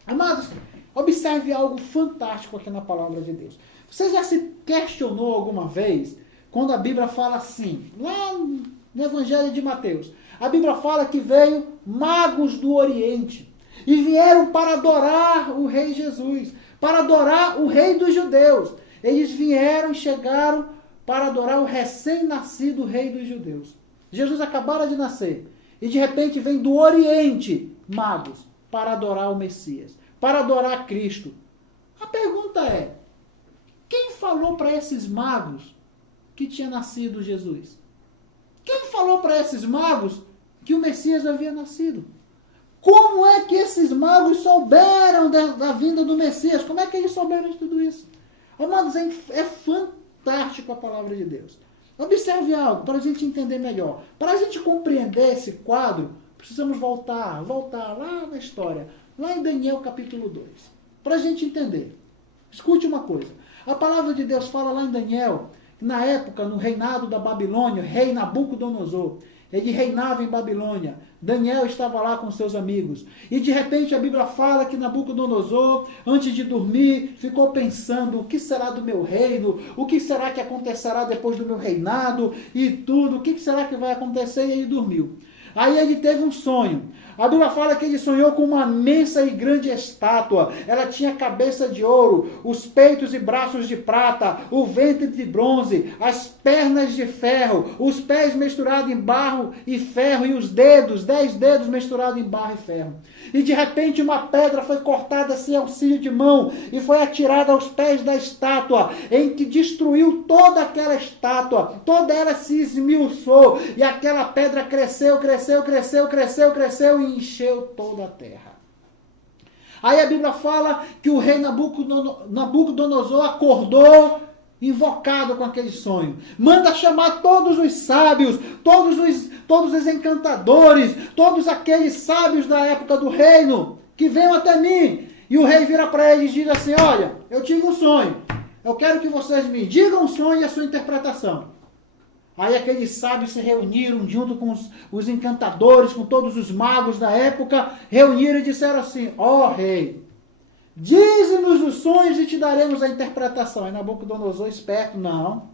Amados, observe algo fantástico aqui na palavra de Deus. Você já se questionou alguma vez, quando a Bíblia fala assim, lá no Evangelho de Mateus, a Bíblia fala que veio magos do Oriente e vieram para adorar o Rei Jesus, para adorar o Rei dos Judeus. Eles vieram e chegaram para adorar o recém-nascido Rei dos Judeus. Jesus acabara de nascer e de repente vem do Oriente magos para adorar o Messias, para adorar Cristo. A pergunta é, quem falou para esses magos que tinha nascido Jesus? Quem falou para esses magos que o Messias havia nascido. Como é que esses magos souberam da vinda do Messias? Como é que eles souberam de tudo isso? Amados, é fantástico a palavra de Deus. Observe algo para a gente entender melhor. Para a gente compreender esse quadro, precisamos voltar lá na história, lá em Daniel capítulo 2, para a gente entender. Escute uma coisa. A palavra de Deus fala lá em Daniel, que na época, no reinado da Babilônia, rei Nabucodonosor, ele reinava em Babilônia. Daniel estava lá com seus amigos. E de repente a Bíblia fala que Nabucodonosor, antes de dormir, ficou pensando: o que será do meu reino? O que será que acontecerá depois do meu reinado? E tudo, o que será que vai acontecer? E ele dormiu. Aí ele teve um sonho. A Bíblia fala que ele sonhou com uma imensa e grande estátua. Ela tinha cabeça de ouro, os peitos e braços de prata, o ventre de bronze, as pernas de ferro, os pés misturados em barro e ferro e os dedos, 10 dedos misturados em barro e ferro. E de repente uma pedra foi cortada sem auxílio de mão e foi atirada aos pés da estátua, em que destruiu toda aquela estátua, toda ela se esmiuçou e aquela pedra cresceu e encheu toda a terra. Aí a Bíblia fala que o rei Nabucodonosor acordou invocado com aquele sonho. Manda chamar todos os sábios, todos os encantadores, todos aqueles sábios da época do reino, que venham até mim. E o rei vira para eles e diz assim: olha, eu tive um sonho. Eu quero que vocês me digam o sonho e a sua interpretação. Aí aqueles sábios se reuniram junto com os encantadores, com todos os magos da época, reuniram e disseram assim: ó rei, dize-nos os sonhos e te daremos a interpretação. Aí Nabucodonosor, esperto: não,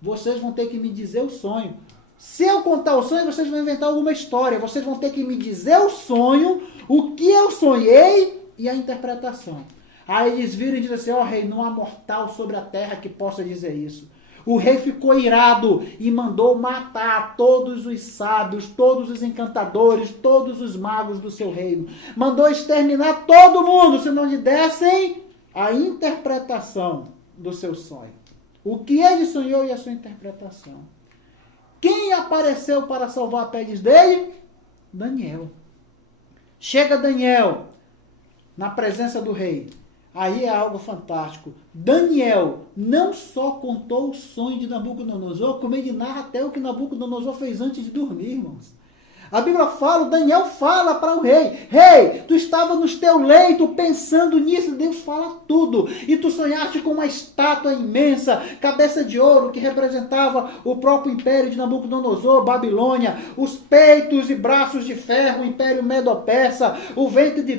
vocês vão ter que me dizer o sonho. Se eu contar o sonho, vocês vão inventar alguma história. Vocês vão ter que me dizer o sonho, o que eu sonhei e a interpretação. Aí eles viram e dizem assim: ó rei, não há mortal sobre a terra que possa dizer isso. O rei ficou irado e mandou matar todos os sábios, todos os encantadores, todos os magos do seu reino. Mandou exterminar todo mundo, se não lhe dessem a interpretação do seu sonho. O que ele sonhou e a sua interpretação. Quem apareceu para salvar a pele dele? Daniel. Chega Daniel na presença do rei. Aí é algo fantástico. Daniel não só contou o sonho de Nabucodonosor, como ele narra até o que Nabucodonosor fez antes de dormir, irmãos. A Bíblia fala, Daniel fala para o rei: rei, tu estava no teu leito pensando nisso. Deus fala tudo. E tu sonhaste com uma estátua imensa, cabeça de ouro, que representava o próprio império de Nabucodonosor, Babilônia, os peitos e braços de ferro, o império Medo-Persa, o ventre de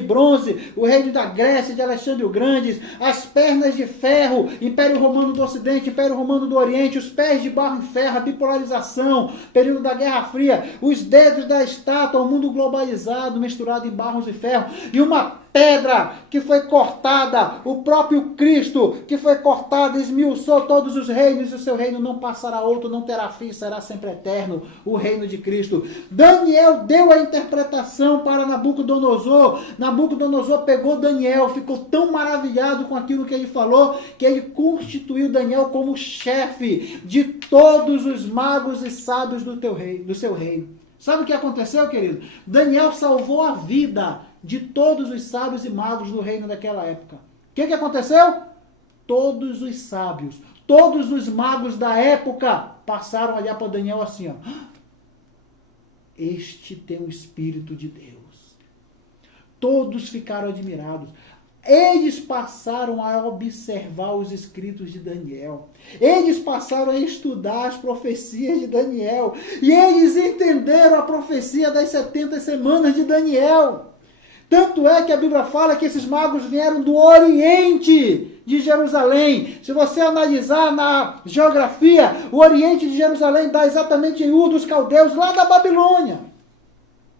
bronze, o reino da Grécia, de Alexandre o Grande, as pernas de ferro, império romano do Ocidente, império romano do Oriente, os pés de barro e ferro, a bipolarização, período da Guerra Fria, os dedos da estátua, o mundo globalizado, misturado em barros e ferro, e uma pedra que foi cortada, o próprio Cristo que foi cortado, esmiuçou todos os reinos, e o seu reino não passará outro, não terá fim, será sempre eterno, o reino de Cristo. Daniel deu a interpretação para Nabucodonosor. Nabucodonosor pegou Daniel, ficou tão maravilhado com aquilo que ele falou, que ele constituiu Daniel como chefe de todos os magos e sábios do seu reino. Sabe o que aconteceu, querido? Daniel salvou a vida de todos os sábios e magos do reino daquela época. O que aconteceu? Todos os sábios, todos os magos da época passaram a olhar para Daniel assim, ó. Este tem o Espírito de Deus. Todos ficaram admirados. Eles passaram a observar os escritos de Daniel. Eles passaram a estudar as profecias de Daniel. E eles entenderam a profecia das 70 semanas de Daniel. Tanto é que a Bíblia fala que esses magos vieram do Oriente de Jerusalém. Se você analisar na geografia, o Oriente de Jerusalém dá exatamente em Ur dos Caldeus, lá da Babilônia.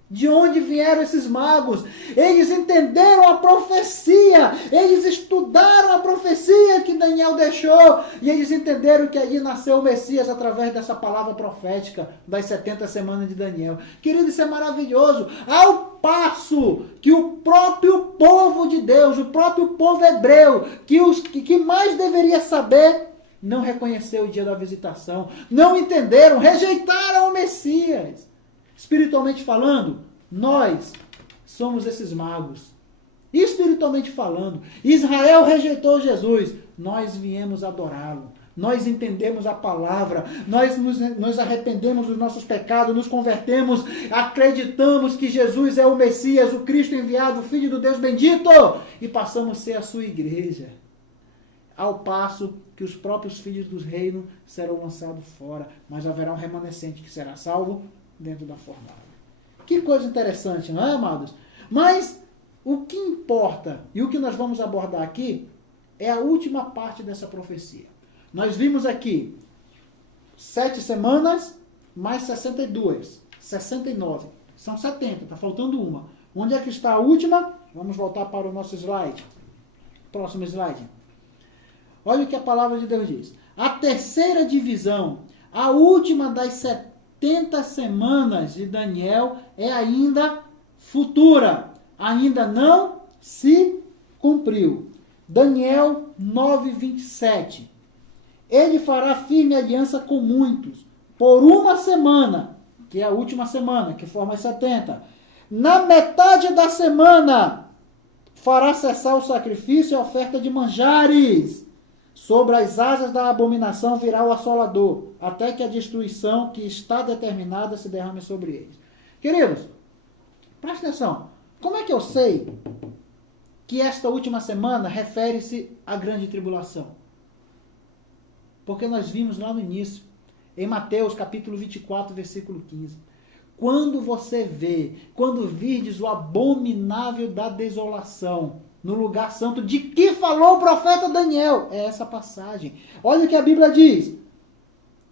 De onde vieram esses magos? Eles entenderam a profecia, eles estudaram a profecia que Daniel deixou, e eles entenderam que ali nasceu o Messias através dessa palavra profética das 70 semanas de Daniel. Querido, isso é maravilhoso. Ao passo que o próprio povo de Deus, o próprio povo hebreu, que mais deveria saber, não reconheceu o dia da visitação, não entenderam, rejeitaram o Messias. Espiritualmente falando, nós somos esses magos. Espiritualmente falando, Israel rejeitou Jesus, nós viemos adorá-lo. Nós entendemos a palavra, nós nos arrependemos dos nossos pecados, nos convertemos, acreditamos que Jesus é o Messias, o Cristo enviado, o Filho do Deus bendito, e passamos a ser a sua igreja. Ao passo que os próprios filhos do reino serão lançados fora, mas haverá um remanescente que será salvo dentro da fornalha. Que coisa interessante, não é, amados? Mas o que importa e o que nós vamos abordar aqui é a última parte dessa profecia. Nós vimos aqui 7 semanas mais 62, 69. São 70, está faltando uma. Onde é que está a última? Vamos voltar para o nosso slide. Próximo slide. Olha o que a palavra de Deus diz. A terceira divisão, a última das 70 semanas de Daniel é ainda futura. Ainda não se cumpriu. Daniel 9:27. Ele fará firme aliança com muitos, por uma semana, que é a última semana, que forma as 70. Na metade da semana, fará cessar o sacrifício e a oferta de manjares. Sobre as asas da abominação virá o assolador, até que a destruição que está determinada se derrame sobre eles. Queridos, presta atenção. Como é que eu sei que esta última semana refere-se à grande tribulação? Porque nós vimos lá no início, em Mateus capítulo 24, versículo 15. Quando virdes o abominável da desolação no lugar santo, de que falou o profeta Daniel? É essa passagem. Olha o que a Bíblia diz.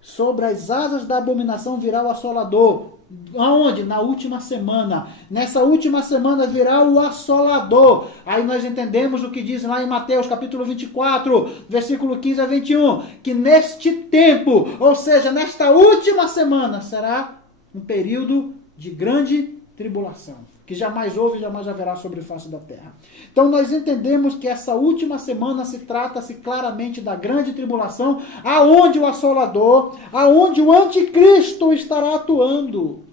Sobre as asas da abominação virá o assolador. Aonde? Na última semana. Nessa última semana virá o assolador. Aí nós entendemos o que diz lá em Mateus capítulo 24, versículo 15 a 21. Que neste tempo, ou seja, nesta última semana, será um período de grande tribulação. Que jamais houve e jamais haverá sobre a face da terra. Então nós entendemos que essa última semana trata-se claramente da grande tribulação, aonde o assolador, aonde o anticristo estará atuando.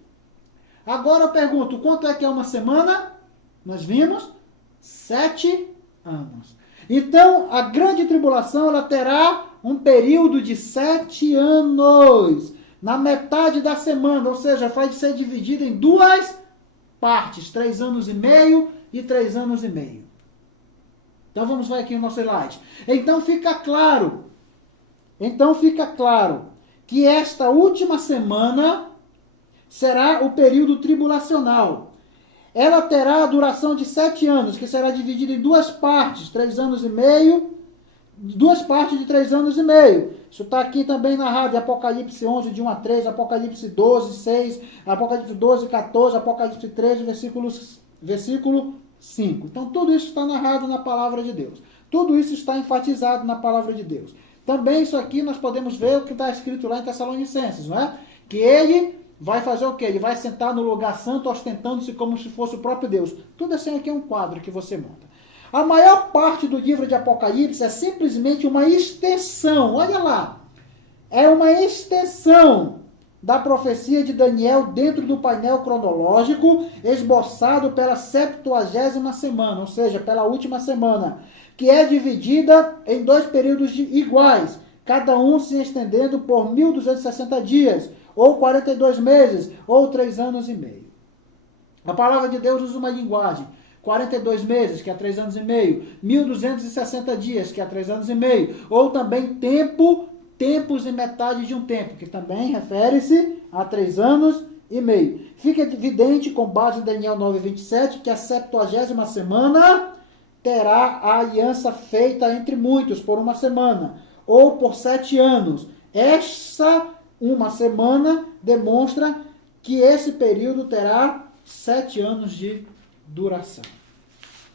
Agora eu pergunto, quanto é que é uma semana? Nós vimos 7 anos. Então a grande tribulação ela terá um período de 7 anos. Na metade da semana, ou seja, vai ser dividida em 2 partes, 3 anos e meio e 3 anos e meio. Então vamos ver aqui no nosso slide. Então fica claro que esta última semana será o período tribulacional. Ela terá a duração de 7 anos, que será dividida em 2 partes, 3 anos e meio, 2 partes de 3 anos e meio. Isso está aqui também narrado em Apocalipse 11, de 1 a 3, Apocalipse 12, 6, Apocalipse 12, 14, Apocalipse 13, versículo 5. Então, tudo isso está narrado na palavra de Deus. Tudo isso está enfatizado na palavra de Deus. Também isso aqui nós podemos ver o que está escrito lá em Tessalonicenses, não é? Que ele vai fazer o quê? Ele vai sentar no lugar santo, ostentando-se como se fosse o próprio Deus. Tudo assim aqui é um quadro que você monta. A maior parte do livro de Apocalipse é simplesmente uma extensão, olha lá, é uma extensão da profecia de Daniel dentro do painel cronológico esboçado pela 70ª semana, ou seja, pela última semana, que é dividida em 2 períodos iguais, cada um se estendendo por 1.260 dias, ou 42 meses, ou 3 anos e meio. A palavra de Deus usa uma linguagem 42 meses, que é 3 anos e meio, 1.260 dias, que é 3 anos e meio, ou também tempos e metade de um tempo, que também refere-se a 3 anos e meio. Fica evidente, com base em Daniel 9:27, que a 70ª semana terá a aliança feita entre muitos por uma semana, ou por 7 anos. Essa uma semana demonstra que esse período terá 7 anos de duração.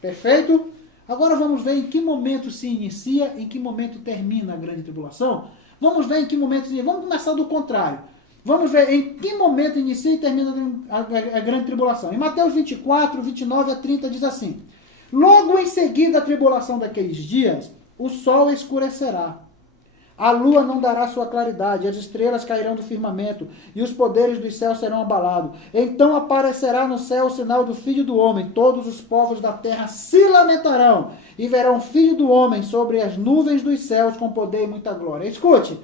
Perfeito? Agora vamos ver em que momento se inicia, em que momento termina a grande tribulação. Vamos ver em que momento se inicia. Vamos começar do contrário. Vamos ver em que momento inicia e termina a grande tribulação. Em Mateus 24, 29 a 30 diz assim: Logo em seguida a tribulação daqueles dias, o sol escurecerá. A lua não dará sua claridade, as estrelas cairão do firmamento, e os poderes dos céus serão abalados. Então aparecerá no céu o sinal do Filho do Homem. Todos os povos da terra se lamentarão, e verão o Filho do Homem sobre as nuvens dos céus com poder e muita glória. Escute,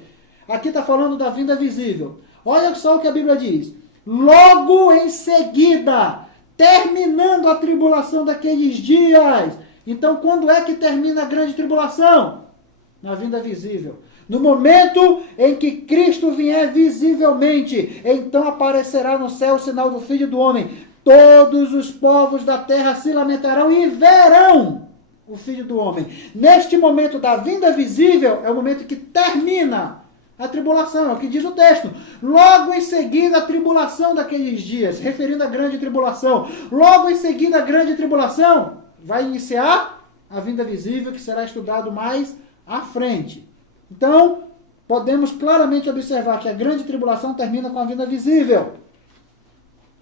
aqui está falando da vinda visível. Olha só o que a Bíblia diz. Logo em seguida, terminando a tribulação daqueles dias. Então, quando é que termina a grande tribulação? Na vinda visível. No momento em que Cristo vier visivelmente, então aparecerá no céu o sinal do Filho do Homem. Todos os povos da terra se lamentarão e verão o Filho do Homem. Neste momento da vinda visível, é o momento que termina a tribulação, é o que diz o texto. Logo em seguida a tribulação daqueles dias, referindo à grande tribulação. Logo em seguida a grande tribulação, vai iniciar a vinda visível, que será estudado mais à frente. Então, podemos claramente observar que a grande tribulação termina com a vinda visível.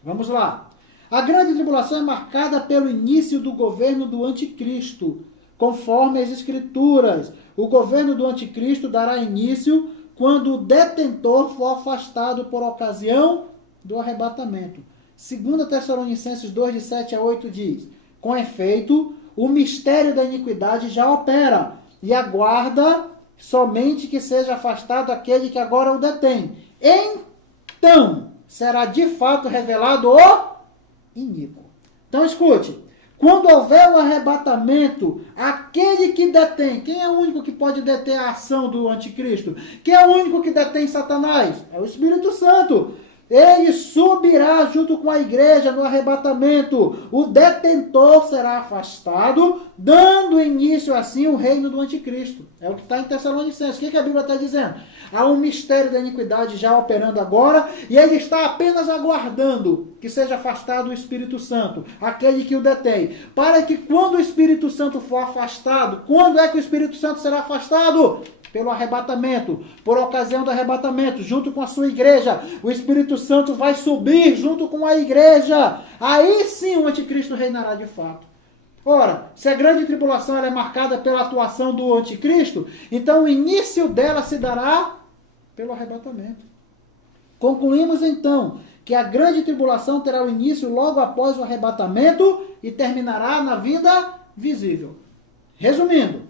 Vamos lá. A grande tribulação é marcada pelo início do governo do anticristo, conforme as escrituras. O governo do anticristo dará início quando o detentor for afastado por ocasião do arrebatamento. 2 Tessalonicenses 2, de 7 a 8 diz: com efeito, o mistério da iniquidade já opera, e aguarda somente que seja afastado aquele que agora o detém. Então, será de fato revelado o iníquo. Então, escute. Quando houver o arrebatamento, aquele que detém, quem é o único que pode deter a ação do anticristo? Quem é o único que detém Satanás? É o Espírito Santo. Ele subirá junto com a igreja no arrebatamento. O detentor será afastado, dando início assim o reino do anticristo. É o que está em Tessalonicenses. O que a Bíblia está dizendo? Há um mistério da iniquidade já operando agora, e ele está apenas aguardando que seja afastado o Espírito Santo, aquele que o detém. Para que quando o Espírito Santo for afastado, quando é que o Espírito Santo será afastado? Pelo arrebatamento, por ocasião do arrebatamento, junto com a sua igreja. O Espírito Santo vai subir junto com a igreja. Aí sim o anticristo reinará de fato. Ora, se a grande tribulação ela é marcada pela atuação do anticristo, então o início dela se dará pelo arrebatamento. Concluímos então que a grande tribulação terá o início logo após o arrebatamento e terminará na vida visível. Resumindo,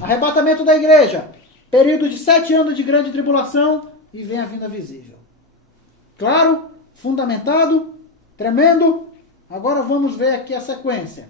arrebatamento da igreja, período de 7 anos de grande tribulação e vem a vinda visível. Claro? Fundamentado? Tremendo? Agora vamos ver aqui a sequência.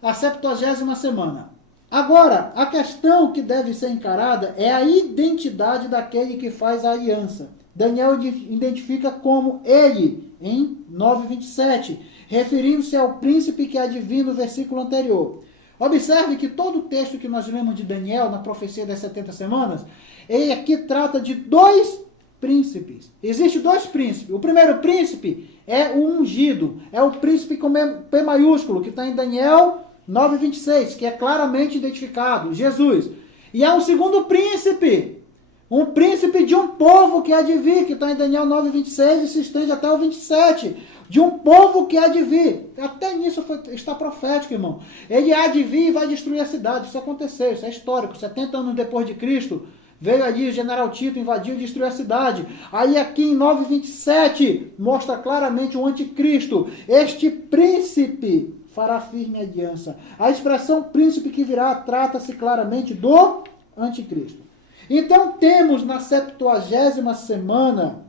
A 70ª semana. Agora, a questão que deve ser encarada é a identidade daquele que faz a aliança. Daniel identifica como ele, em 9:27, referindo-se ao príncipe que adivinha no versículo anterior. Observe que todo o texto que nós lemos de Daniel, na profecia das 70 semanas, ele aqui trata de 2 príncipes. Existem 2 príncipes. O primeiro príncipe é o ungido, é o príncipe com P maiúsculo, que está em Daniel 9:26, que é claramente identificado, Jesus. E há um segundo príncipe, um príncipe de um povo que há de vir, que está em Daniel 9:26 e se estende até o 27. De um povo que há de vir. Até nisso está profético, irmão. Ele há de vir e vai destruir a cidade. Isso aconteceu, isso é histórico. 70 anos depois de Cristo, veio ali o general Tito, invadiu e destruiu a cidade. Aí aqui em 9:27, mostra claramente o anticristo. Este príncipe fará firme aliança. A expressão príncipe que virá trata-se claramente do anticristo. Então temos na 70ª semana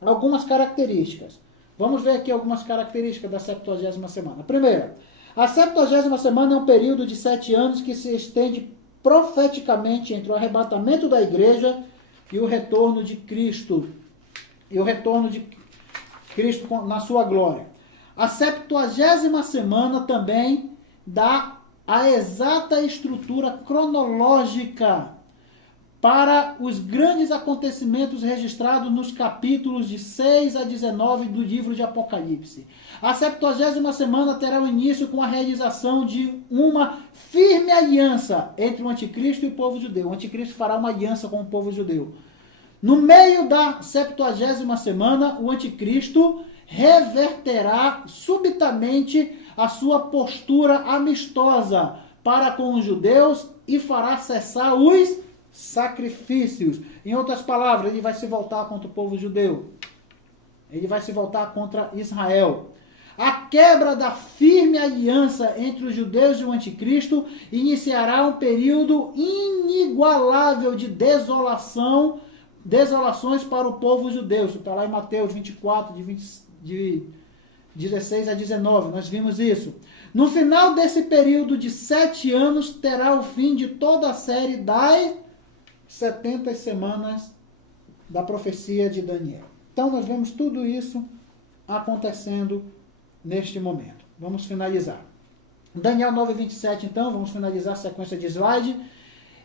algumas características. Vamos ver aqui algumas características da 70ª semana. Primeira, a 70ª semana é um período de 7 anos que se estende profeticamente entre o arrebatamento da igreja e o retorno de Cristo. E o retorno de Cristo na sua glória. A 70ª semana também dá a exata estrutura cronológica para os grandes acontecimentos registrados nos capítulos de 6 a 19 do livro de Apocalipse. A 70ª semana terá o início com a realização de uma firme aliança entre o anticristo e o povo judeu. O anticristo fará uma aliança com o povo judeu. No meio da 70ª semana, o anticristo reverterá subitamente a sua postura amistosa para com os judeus e fará cessar os sacrifícios. Em outras palavras, ele vai se voltar contra o povo judeu. Ele vai se voltar contra Israel. A quebra da firme aliança entre os judeus e o anticristo iniciará um período inigualável de desolações para o povo judeu. Isso está lá em Mateus 24, de 16 a 19, nós vimos isso. No final desse período de 7 anos, terá o fim de toda a série das 70 semanas da profecia de Daniel. Então, nós vemos tudo isso acontecendo neste momento. Vamos finalizar. Daniel 9:27, então, vamos finalizar a sequência de slide.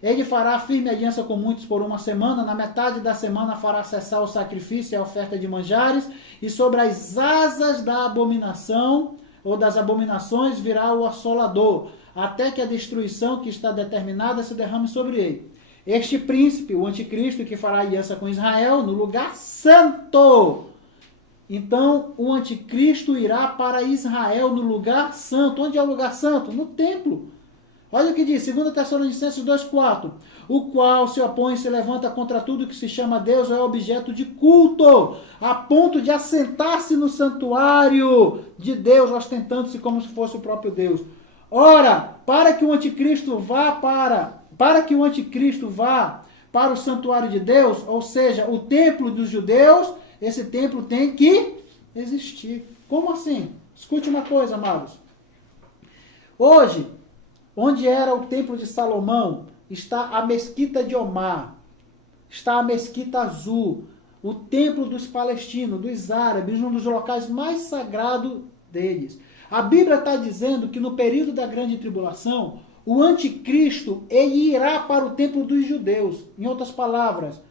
Ele fará firme aliança com muitos por 1 semana, na metade da semana fará cessar o sacrifício e a oferta de manjares, e sobre as asas da abominação, ou das abominações, virá o assolador, até que a destruição que está determinada se derrame sobre ele. Este príncipe, o anticristo, que fará aliança com Israel no lugar santo. Então, o anticristo irá para Israel no lugar santo. Onde é o lugar santo? No templo. Olha o que diz, 2 Tessalonicenses 2,4. O qual se opõe e se levanta contra tudo que se chama Deus ou é objeto de culto, a ponto de assentar-se no santuário de Deus, ostentando-se como se fosse o próprio Deus. Ora, para que o anticristo vá para o santuário de Deus, ou seja, o templo dos judeus, esse templo tem que existir. Como assim? Escute uma coisa, amados. Hoje, onde era o templo de Salomão, está a mesquita de Omar, está a mesquita azul, o templo dos palestinos, dos árabes, um dos locais mais sagrados deles. A Bíblia está dizendo que no período da grande tribulação, o anticristo, ele irá para o templo dos judeus. Em outras palavras,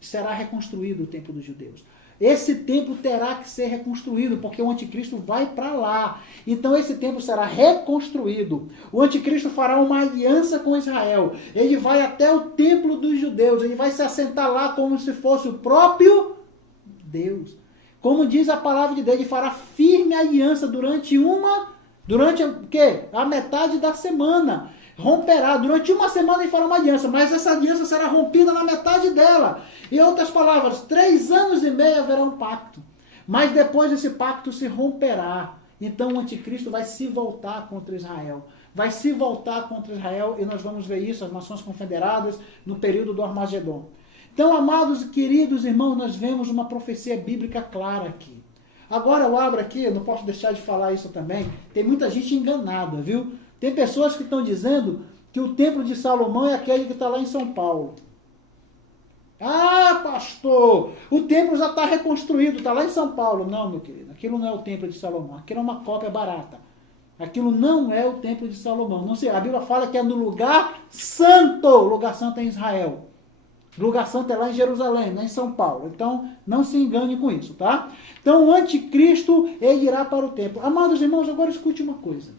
será reconstruído o templo dos judeus. Esse templo terá que ser reconstruído, porque o anticristo vai para lá. Então esse templo será reconstruído. O anticristo fará uma aliança com Israel. Ele vai até o templo dos judeus. Ele vai se assentar lá como se fosse o próprio Deus. Como diz a palavra de Deus, ele fará firme aliança durante o quê? A metade da semana. Romperá. Durante 1 semana ele fará uma aliança, mas essa aliança será rompida na metade dela. Em outras palavras, 3 anos e meio haverá um pacto. Mas depois esse pacto se romperá. Então o anticristo vai se voltar contra Israel. Vai se voltar contra Israel, e nós vamos ver isso, as nações confederadas, no período do Armagedon. Então, amados e queridos irmãos, nós vemos uma profecia bíblica clara aqui. Agora eu abro aqui, eu não posso deixar de falar isso também, tem muita gente enganada, viu? Tem pessoas que estão dizendo que o templo de Salomão é aquele que está lá em São Paulo. Ah, pastor, o templo já está reconstruído, está lá em São Paulo. Não, meu querido, aquilo não é o templo de Salomão, aquilo é uma cópia barata. Aquilo não é o templo de Salomão. Não sei, a Bíblia fala que é no lugar santo. O lugar santo é em Israel. O lugar santo é lá em Jerusalém, não é em São Paulo. Então, não se engane com isso, tá? Então, o anticristo, ele irá para o templo. Amados irmãos, agora escute uma coisa.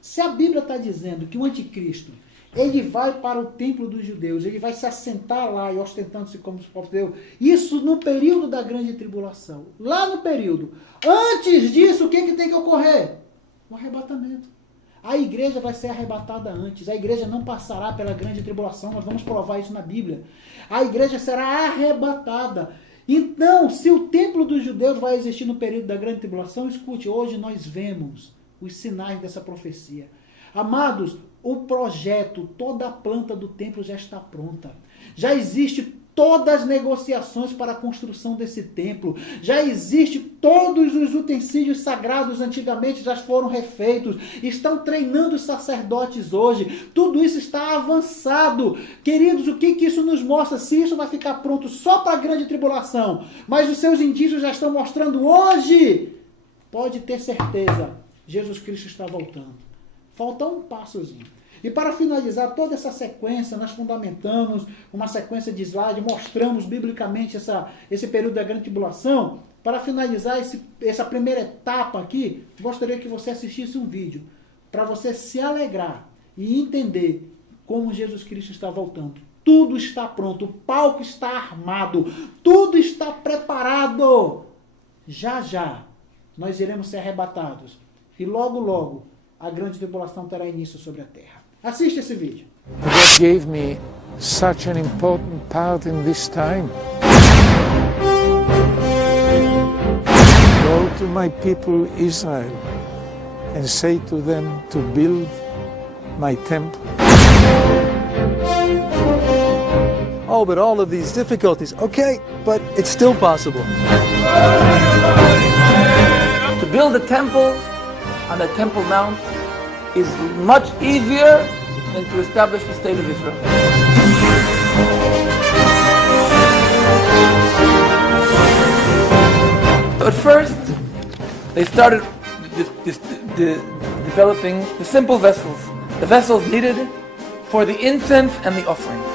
Se a Bíblia está dizendo que o anticristo, ele vai para o templo dos judeus, ele vai se assentar lá e ostentando-se como se fosse Deus, isso no período da grande tribulação. Lá no período. Antes disso, o que tem que ocorrer? O arrebatamento. A igreja vai ser arrebatada antes. A igreja não passará pela grande tribulação. Nós vamos provar isso na Bíblia. A igreja será arrebatada. Então, se o templo dos judeus vai existir no período da grande tribulação, escute, hoje nós vemos os sinais dessa profecia. Amados, o projeto, toda a planta do templo já está pronta. Já existe todas as negociações para a construção desse templo. Já existe todos os utensílios sagrados antigamente já foram refeitos. Estão treinando os sacerdotes hoje. Tudo isso está avançado. Queridos, o que isso nos mostra? Se isso vai ficar pronto só para a grande tribulação, mas os seus indícios já estão mostrando hoje, pode ter certeza, Jesus Cristo está voltando. Falta um passozinho. E para finalizar toda essa sequência, nós fundamentamos uma sequência de slide, mostramos biblicamente esse período da grande tribulação. Para finalizar essa primeira etapa aqui, gostaria que você assistisse um vídeo, para você se alegrar e entender como Jesus Cristo está voltando. Tudo está pronto, o palco está armado, tudo está preparado. Já já, nós iremos ser arrebatados. E logo, logo, a grande tribulação terá início sobre a terra. Assiste esse vídeo. God gave me such an important part in this time. Go to my people Israel and say to them to build my temple. Oh, but all of these difficulties. Okay, but it's still possible. To build a temple on the Temple Mount is much easier than to establish the state of Israel. So at first, they started developing the simple vessels, the vessels needed for the incense and the offerings.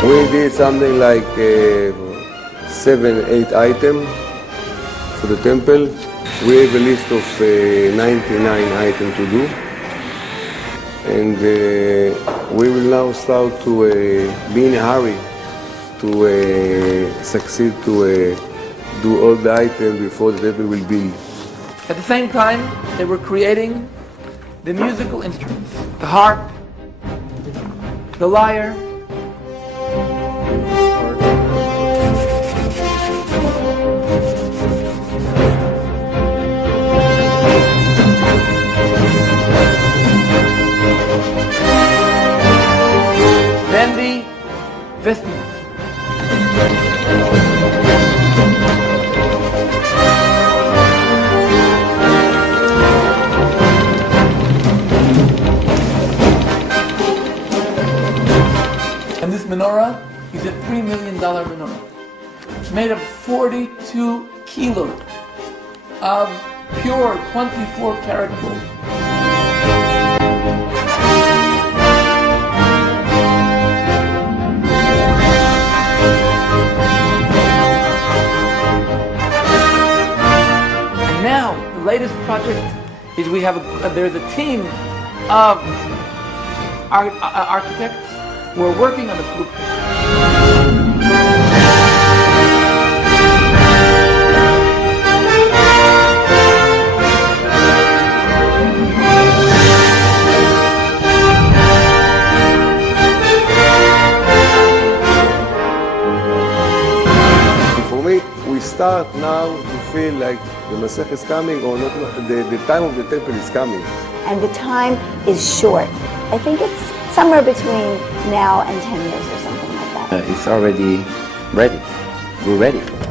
We did something like 7-8 items for the temple. We have a list of 99 items to do. And we will now start to be in a hurry to succeed to do all the items before the temple will be. At the same time, they were creating the musical instruments, the harp, the lyre, then the vestments. And this menorah is a $3 million menorah. It's made of 42 kilos of pure 24 karat gold. And now, the latest project is there's a team of architects who are working on the blueprint. For me, we start now to feel like the Masech is coming, or not. The time of the temple is coming. And the time is short. I think it's somewhere between now and 10 years or something like that. It's already ready. We're ready for it.